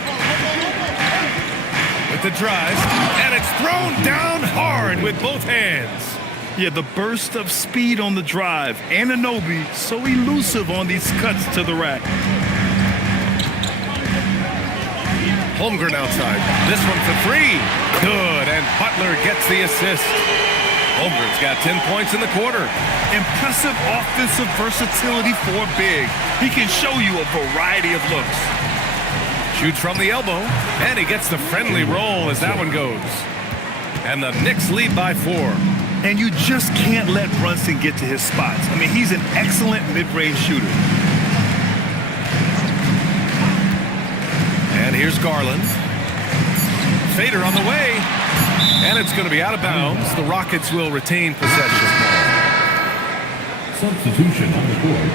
With the drive. And it's thrown down hard with both hands. Yeah, the burst of speed on the drive. Anunoby so elusive on these cuts to the rack. Holmgren outside. This one for 3. Good, and Butler gets the assist. Holmgren's got 10 points in the quarter. Impressive offensive versatility for big. He can show you a variety of looks. Shoots from the elbow, and he gets the friendly roll as that one goes. And the Knicks lead by 4. And you just can't let Brunson get to his spots. I mean, he's an excellent mid-range shooter. And here's Garland. Fader on the way. And it's going to be out of bounds. The Rockets will retain possession. Substitution on the court.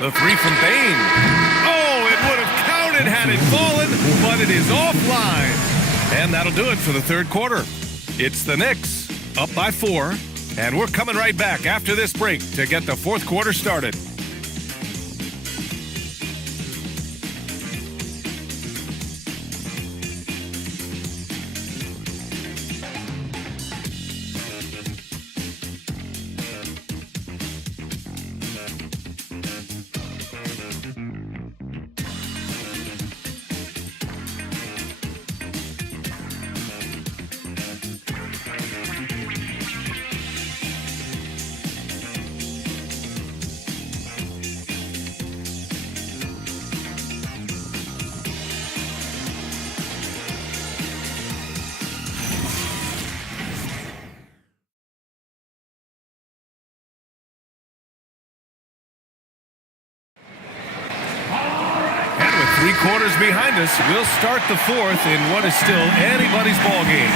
The 3 from Bain. Oh, it would have counted had it fallen, but it is offline. And that'll do it for the third quarter. It's the Knicks up by 4, and we're coming right back after this break to get the fourth quarter started. Three quarters behind us, we'll start the fourth in what is still anybody's ball game.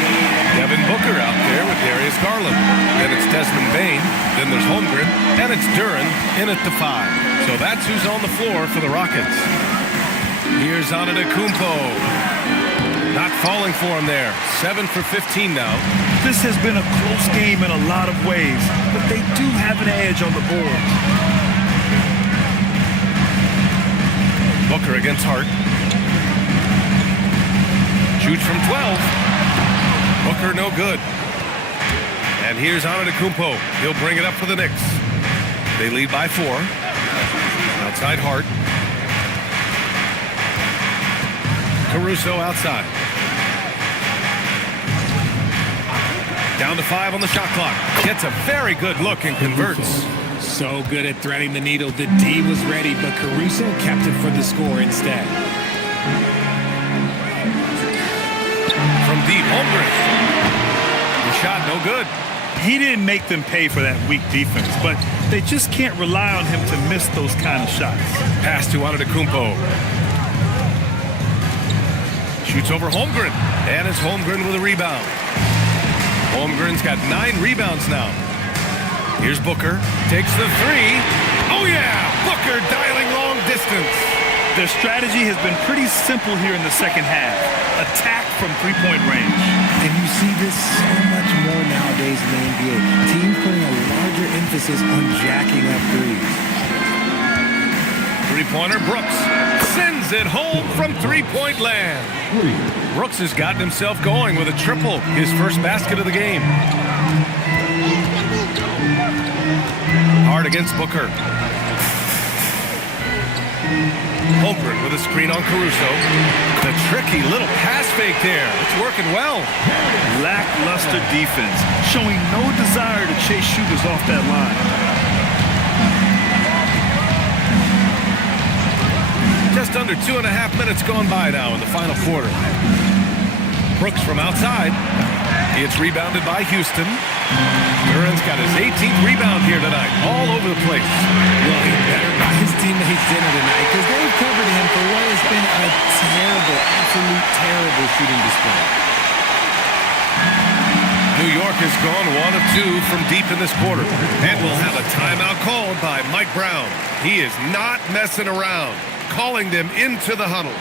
Devin Booker out there with Darius Garland. Then it's Desmond Bain. Then there's Holmgren. And it's Duren in at the 5. So that's who's on the floor for the Rockets. Here's Antetokounmpo. Not falling for him there. 7 for 15 now. This has been a close game in a lot of ways, but they do have an edge on the board. Booker against Hart. Shoots from 12. Booker no good. And here's Antetokounmpo. He'll bring it up for the Knicks. They lead by 4. Outside Hart. Caruso outside. Down to 5 on the shot clock. Gets a very good look and converts. So good at threading the needle. The D was ready, but Caruso kept it for the score instead. From deep, Holmgren. The shot no good. He didn't make them pay for that weak defense, but they just can't rely on him to miss those kind of shots. Pass to Antetokounmpo. Shoots over Holmgren. And it's Holmgren with a rebound. Holmgren's got 9 rebounds now. Here's Booker. Takes the 3. Oh, yeah! Booker dialing long distance. Their strategy has been pretty simple here in the second half. Attack from three-point range. And you see this so much more nowadays in the NBA. Teams putting a larger emphasis on jacking up threes. Three-pointer Brooks sends it home from three-point land. Brooks has gotten himself going with a triple, his first basket of the game. Hard against Booker. Holmgren with a screen on Caruso. The tricky little pass fake there. It's working well. Lackluster defense, showing no desire to chase shooters off that line. Just under 2.5 minutes gone by now in the final quarter. Brooks from outside. It's rebounded by Houston. Duran's got his 18th rebound here tonight, all over the place. Well, he better buy his teammates dinner tonight because they've covered him for what has been a terrible, absolute terrible shooting display. New York has gone 1 of 2 from deep in this quarter. And will have a timeout called by Mike Brown. He is not messing around, calling them into the huddle.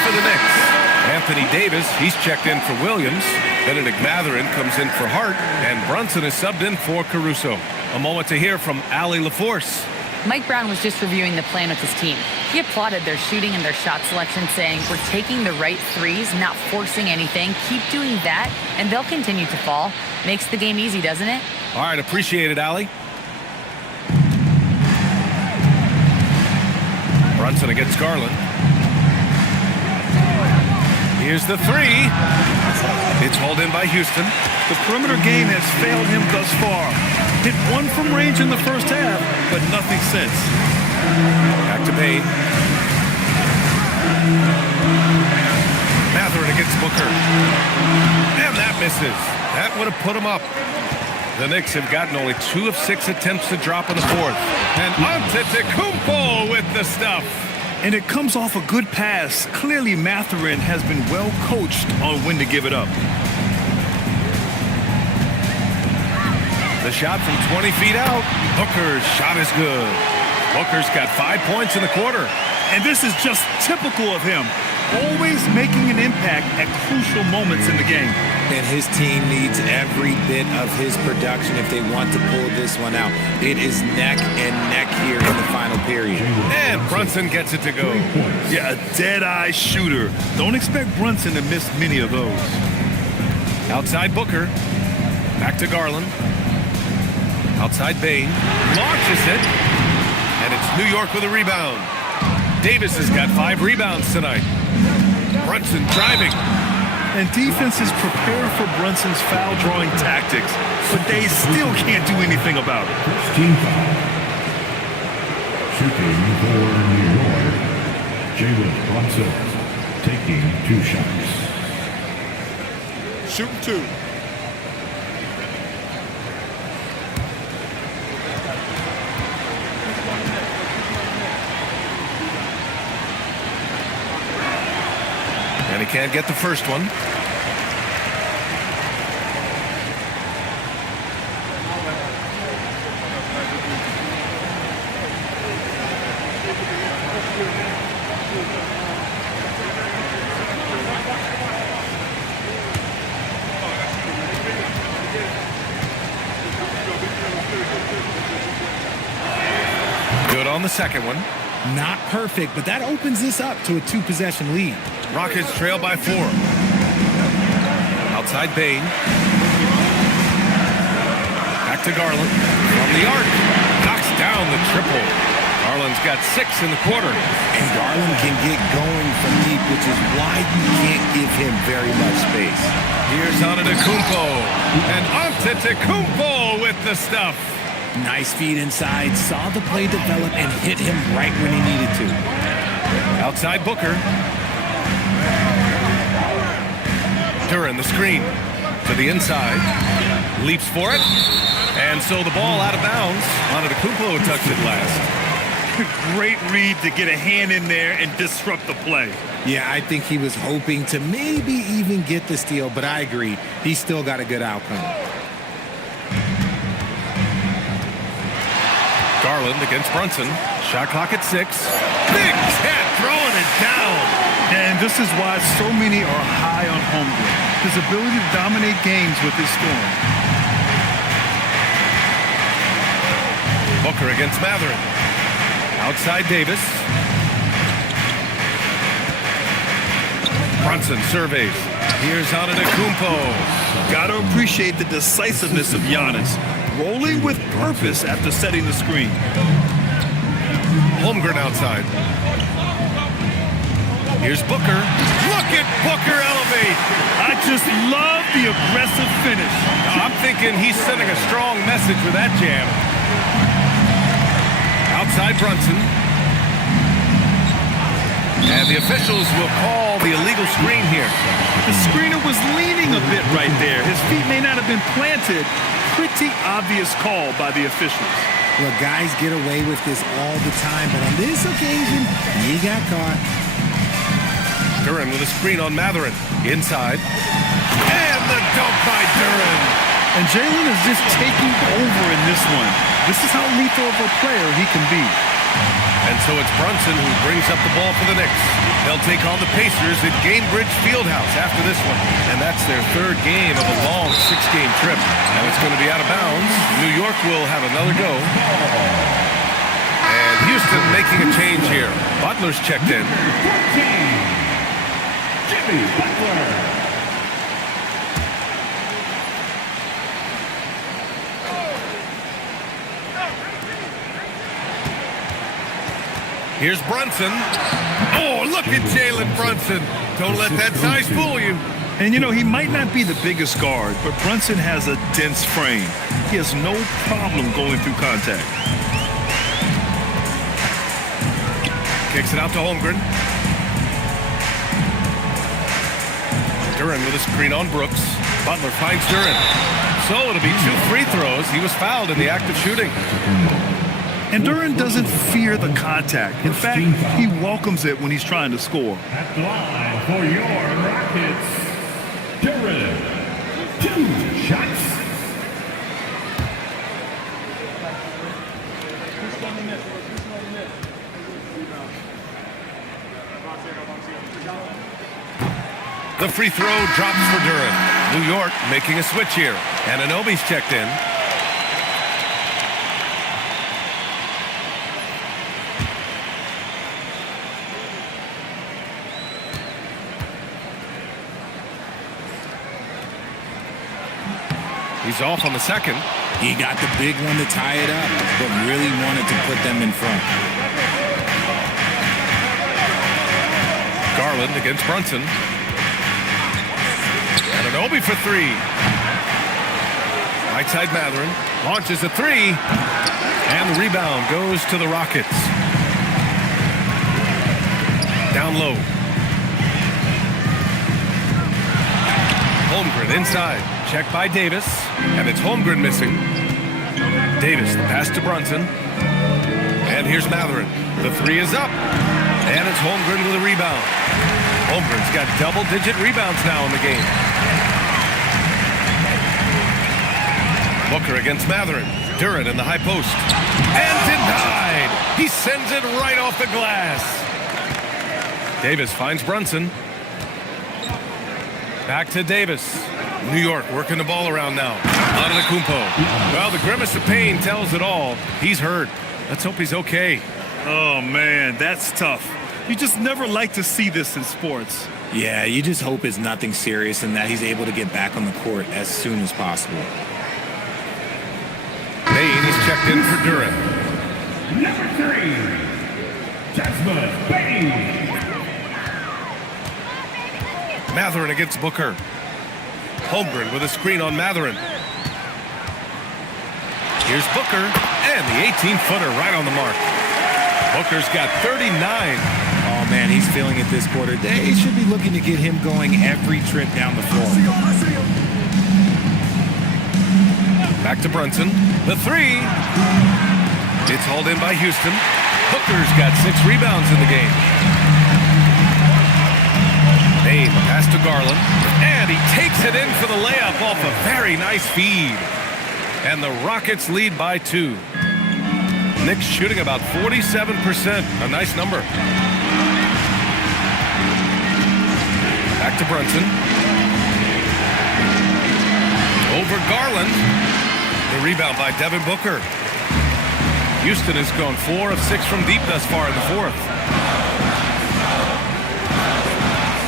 For the Knicks, Anthony Davis, he's checked in for Williams. Benedict Mathurin comes in for Hart, and Brunson is subbed in for Caruso. A moment to hear from Allie LaForce. Mike Brown was just reviewing the plan with his team. He applauded their shooting and their shot selection, saying, "We're taking the right threes, not forcing anything. Keep doing that, and they'll continue to fall." Makes the game easy, doesn't it? All right, appreciate it, Allie. Brunson against Garland. Here's the three. It's hauled in by Houston. The perimeter game has failed him thus far. Hit one from range in the first half, but nothing since. Back to Bain. Mathurin against Booker. And that misses. That would have put him up. The Knicks have gotten only 2 of 6 attempts to drop in the fourth. And Antetokounmpo with the stuff. And it comes off a good pass. Clearly, Mathurin has been well coached on when to give it up. The shot from 20 feet out. Booker's shot is good. Booker's got 5 points in the quarter. And this is just typical of him. Always making an impact at crucial moments in the game. And his team needs every bit of his production if they want to pull this one out. It is neck and neck here in the final period. And Brunson gets it to go. Yeah, a dead-eye shooter. Don't expect Brunson to miss many of those. Outside Booker. Back to Garland. Outside Bain. Launches it. And it's New York with a rebound. Davis has got 5 rebounds tonight. Brunson driving. And defenses prepare for Brunson's foul-drawing tactics, but they still can't do anything about it. Team foul. Shooting for New York, Jalen Brunson taking 2 shots. Shooting 2. And he can't get the first one. Good on the second one. Not perfect, but that opens this up to a 2-possession lead. Rockets trail by 4. Outside Bain. Back to Garland. From the arc. Knocks down the triple. Garland's got 6 in the quarter. And Garland can get going from deep, which is why you can't give him very much space. Here's Antetokounmpo. And Antetokounmpo with the stuff. Nice feed inside, saw the play develop, and hit him right when he needed to. Outside Booker. Duran the screen to the inside. Leaps for it. And so the ball out of bounds. Antetokounmpo touched it last. Great read to get a hand in there and disrupt the play. Yeah, I think he was hoping to maybe even get the steal, but I agree. He still got a good outcome. Garland against Brunson. Shot clock at 6. Big Cat throwing it down. And this is why so many are high on Holmgren. His ability to dominate games with his scoring. Booker against Matherin. Outside Davis. Brunson surveys. Here's Antetokounmpo. Gotta appreciate the decisiveness of Giannis. Rolling with purpose after setting the screen. Holmgren outside. Here's Booker. Look at Booker elevate. I just love the aggressive finish. I'm thinking he's sending a strong message with that jam. Outside Brunson. And the officials will call the illegal screen here. The screener was leaning a bit right there. His feet may not have been planted. Pretty obvious call by the officials. Look, guys get away with this all the time, but on this occasion, he got caught. Duran with a screen on Matherin. Inside. And the dunk by Duran. And Jalen is just taking over in this one. This is how lethal of a player he can be. And so it's Brunson who brings up the ball for the Knicks. They'll take on the Pacers at Gainbridge Fieldhouse after this one. And that's their 3rd game of a long 6-game trip. And it's going to be out of bounds. New York will have another go. And Houston making a change here. Butler's checked in. Jimmy Butler. Here's Brunson. Oh, look at Jalen Brunson. Don't let that size fool you. And, you know, he might not be the biggest guard, but Brunson has a dense frame. He has no problem going through contact. Kicks it out to Holmgren. Duran with a screen on Brooks. Butler finds Duran. So it'll be 2 free throws. He was fouled in the act of shooting. And Duran doesn't fear the contact. In fact, he welcomes it when he's trying to score. At the line for your Rockets, Duran. 2 shots. The free throw drops for Duran. New York making a switch here. And Anunoby's checked in. He's off on the second. He got the big one to tie it up, but really wanted to put them in front. Garland against Brunson. And Anunoby for 3. Right side Matherin. Launches a 3. And the rebound goes to the Rockets. Down low. Holmgren inside. Checked by Davis. And it's Holmgren missing. Davis, the pass to Brunson. And here's Matherin. The 3 is up. And it's Holmgren with a rebound. Holmgren's got double-digit rebounds now in the game. Booker against Matherin. Duran in the high post. And denied. He sends it right off the glass. Davis finds Brunson. Back to Davis. New York working the ball around now. Antetokounmpo. Well, the grimace of pain tells it all. He's hurt. Let's hope he's okay. Oh, man, that's tough. You just never like to see this in sports. Yeah, you just hope it's nothing serious and that he's able to get back on the court as soon as possible. Payne, he's checked in for Duran. Number 3. Desmond Bain. Matherin against Booker. Holmgren with a screen on Matherin. Here's Booker, and the 18-footer right on the mark. Booker's got 39. Oh, man, he's feeling it this quarter. They should be looking to get him going every trip down the floor. Back to Brunson. The three. It's hauled in by Houston. Booker's got 6 rebounds in the game. Bain pass to Garland. And he takes it in for the layup off a very nice feed. And the Rockets lead by 2. Knicks shooting about 47%. A nice number. Back to Brunson. Over Garland. The rebound by Devin Booker. Houston has gone 4 of 6 from deep thus far in the fourth.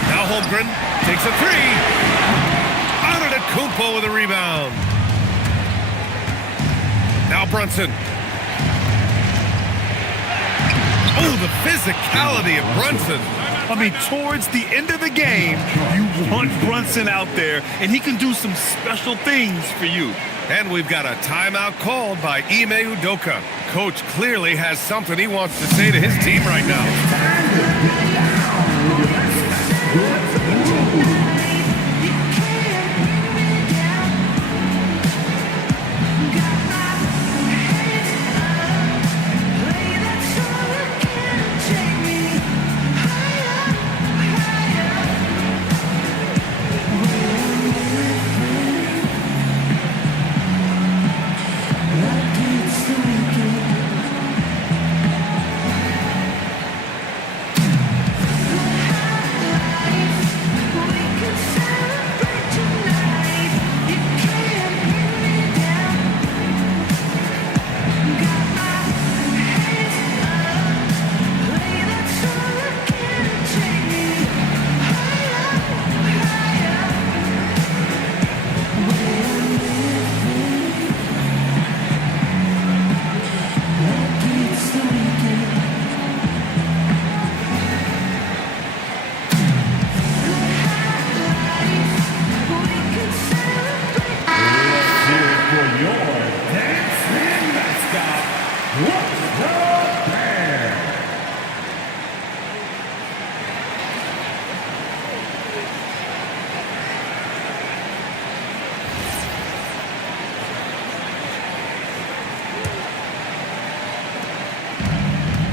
Now Holmgren takes a 3. Antetokounmpo with a rebound. Now Brunson. Oh, the physicality of Brunson. I mean, towards the end of the game, you want Brunson out there, and he can do some special things for you. And we've got a timeout called by Ime Udoka. Coach clearly has something he wants to say to his team right now.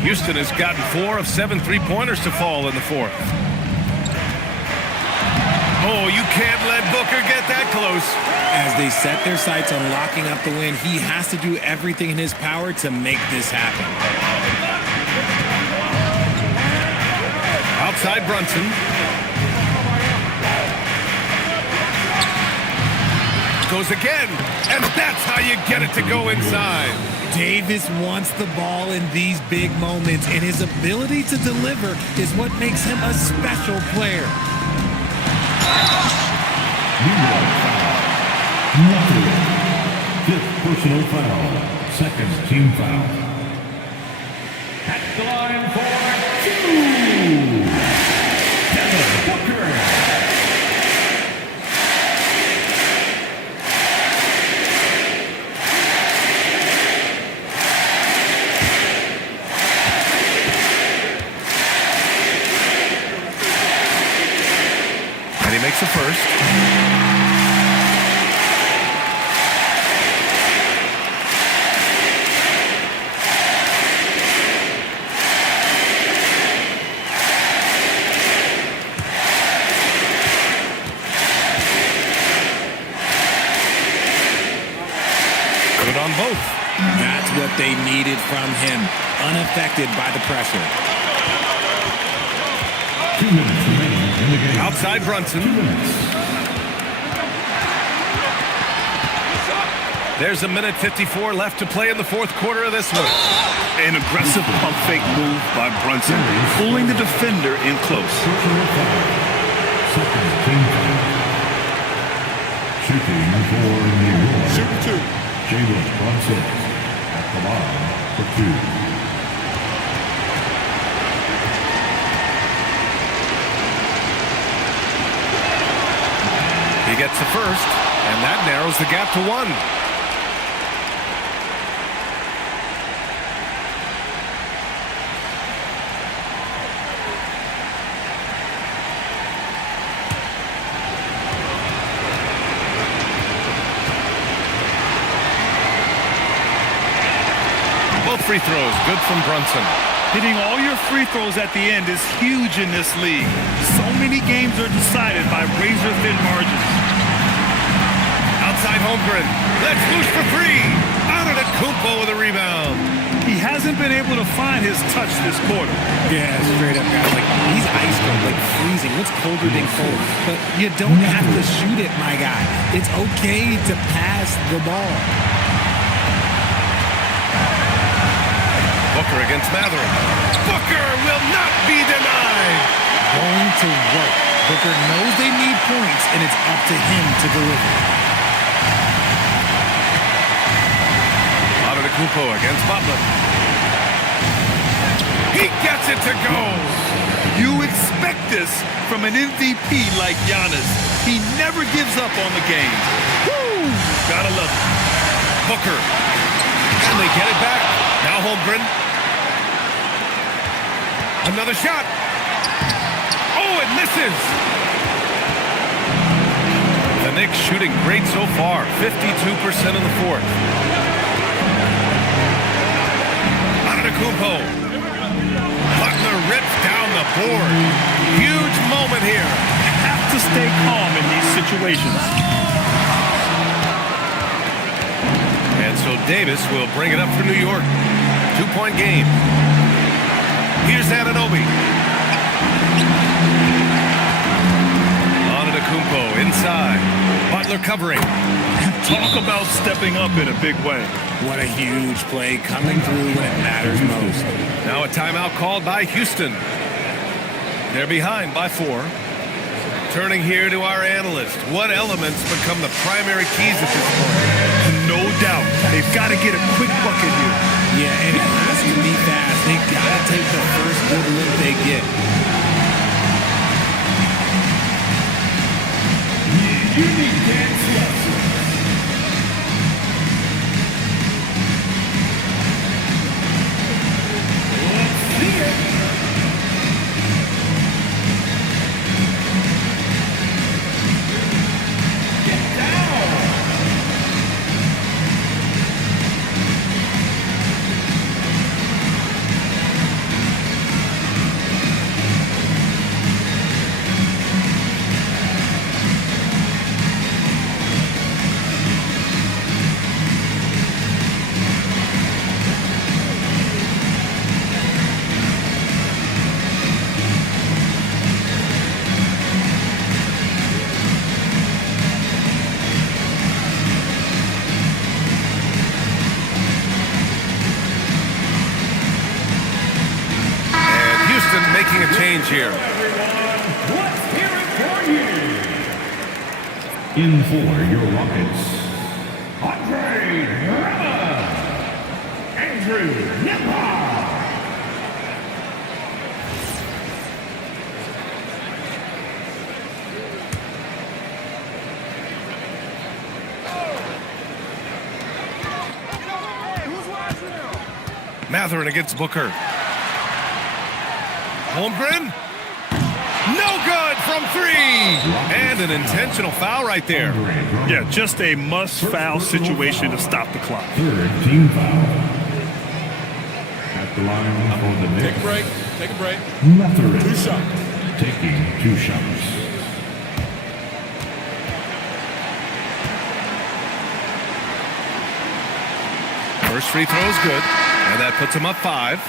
Houston has gotten 4 of 7 three-pointers to fall in the fourth. Oh, you can't let Booker get that close. As they set their sights on locking up the win, he has to do everything in his power to make this happen. Outside Brunson. Goes again, and that's how you get it to go inside. Davis wants the ball in these big moments, and his ability to deliver is what makes him a special player. Fifth personal foul. Second team foul. At the line for 2. Devin Booker. Makes the first. Good on both. That's what they needed from him, unaffected by the pressure. 2 minutes remaining in the game. Outside Brunson. 2 minutes. There's 1:54 left to play in the fourth quarter of this one. An aggressive pump fake move by Brunson, pulling the defender in close. Personal foul. Second team foul. Shooting for New York. Shooting 2. Jalen Brunson at the line for 2. gets the first, and that narrows the gap to 1. Both free throws, good from Brunson. Hitting all your free throws at the end is huge in this league. So many games are decided by razor-thin margins. Outside Holmgren. Let's loose for 3. Antetokounmpo with a rebound. He hasn't been able to find his touch this quarter. Yeah, straight up, guys. Like, he's ice cold, like freezing. What's colder than cold? But you don't have to shoot it, my guy. It's okay to pass the ball. Booker against Mathurin. Booker will not be denied. Going to work. Booker knows they need points, and it's up to him to deliver. Antetokounmpo against Butler. He gets it to go. You expect this from an MVP like Giannis. He never gives up on the game. Woo! Gotta love it. Booker. And they get it back. Now Holmgren. Another shot. Oh, it misses. The Knicks shooting great so far. 52% in the fourth. Antetokounmpo. Butler rips down the board. Huge moment here. Have to stay calm in these situations. And so Davis will bring it up for New York. 2-point game. Here's Anunoby. Antetokounmpo inside. Butler covering. Talk about stepping up in a big way. What a huge play coming through when it matters most. Now a timeout called by Houston. They're behind by 4. Turning here to our analyst. What elements become the primary keys at this point? No doubt. They've got to get a quick bucket here. Yeah, and it has to be fast. They got to take the first good look they get. Unique dance lesson. Let's see it. Get down. Making a change here. Let's hear it for you. In for your Rockets, Andrew Nembhard. Mathurin against Booker. Holmgren. No good from 3. And an intentional foul right there. Yeah, just a must-foul situation to stop the clock. Third team foul. At the line for the Knicks. Take a break. Take a break. Mathurin. 2 shots. Taking 2 shots. First free throw is good. And that puts him up 5.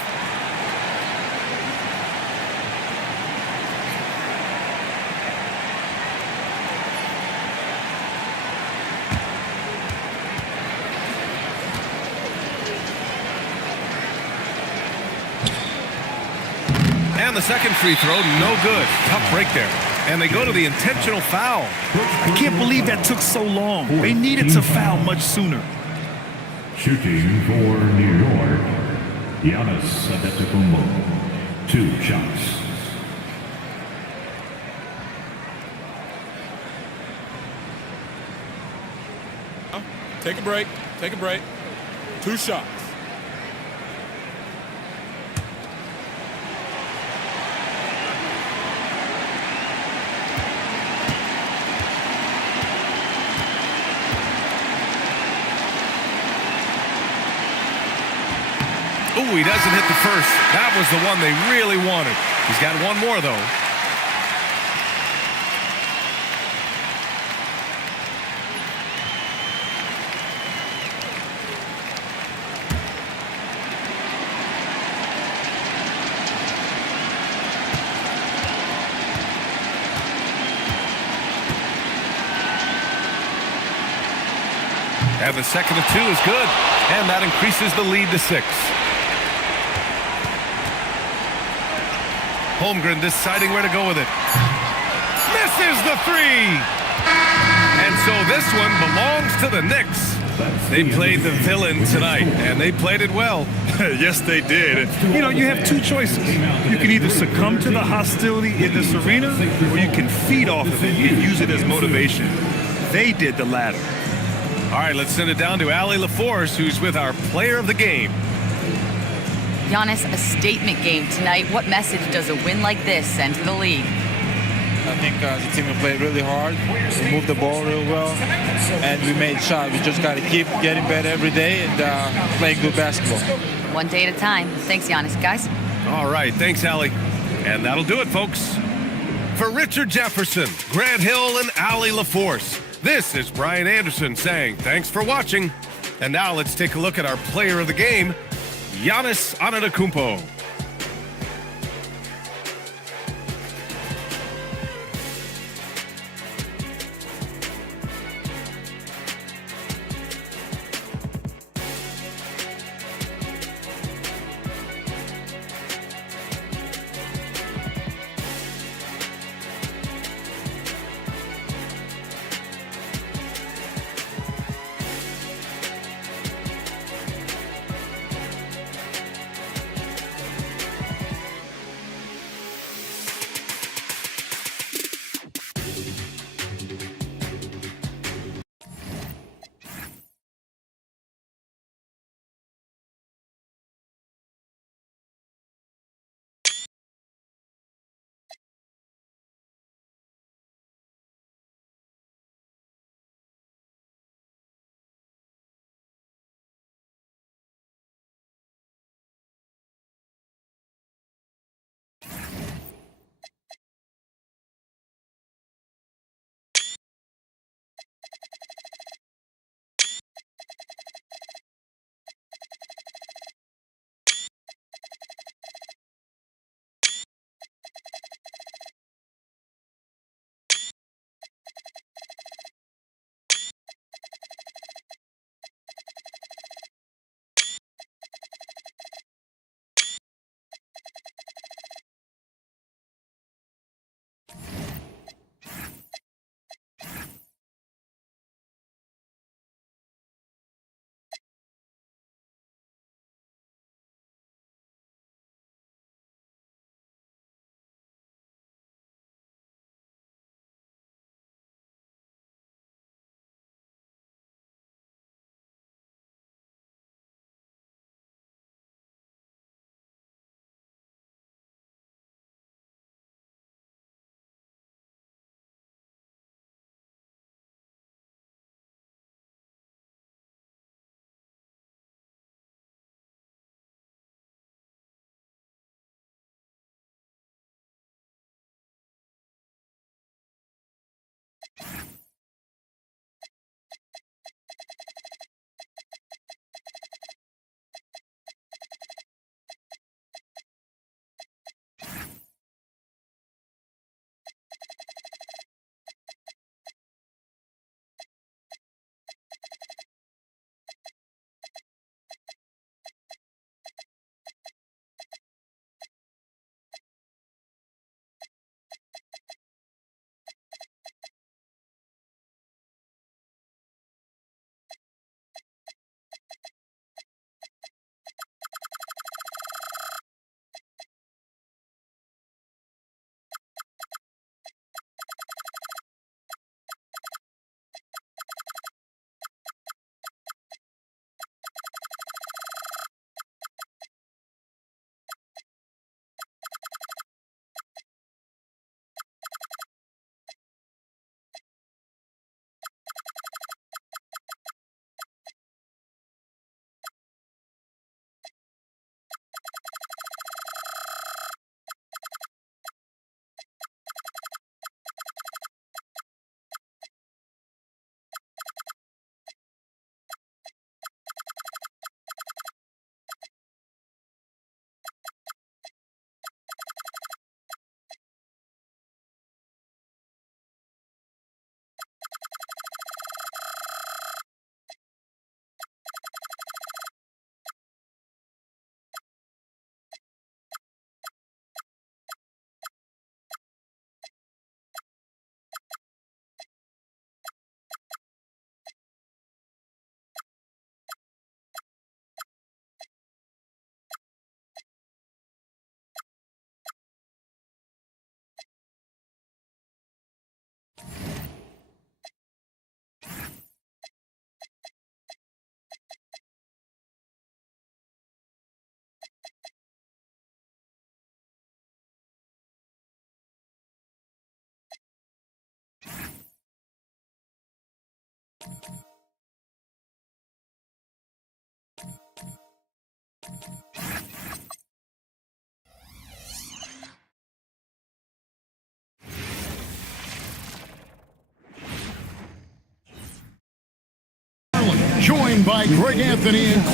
And the second free throw, no good. Tough break there. And they go to the intentional foul. I can't believe that took so long. They needed to foul much sooner. Shooting for New York, Giannis Antetokounmpo. 2 shots. Take a break. Take a break. 2 shots. Ooh, he doesn't hit the first. That was the one they really wanted. He's got one more, though. And the second of 2 is good. And that increases the lead to 6. Holmgren deciding where to go with it. Misses the 3! And so this one belongs to the Knicks. They played the villain tonight, and they played it well. Yes, they did. You know, you have 2 choices. You can either succumb to the hostility in this arena, or you can feed off of it and use it as motivation. They did the latter. All right, let's send it down to Allie LaForce, who's with our player of the game. Giannis, a statement game tonight. What message does a win like this send to the league? I think the team played really hard. We moved the ball real well, and we made shots. We just got to keep getting better every day and playing good basketball. One day at a time. Thanks, Giannis. Guys? All right, thanks, Allie. And that'll do it, folks. For Richard Jefferson, Grant Hill, and Allie LaForce, this is Brian Anderson saying thanks for watching. And now let's take a look at our player of the game, Giannis Antetokounmpo. Joined by Greg Anthony and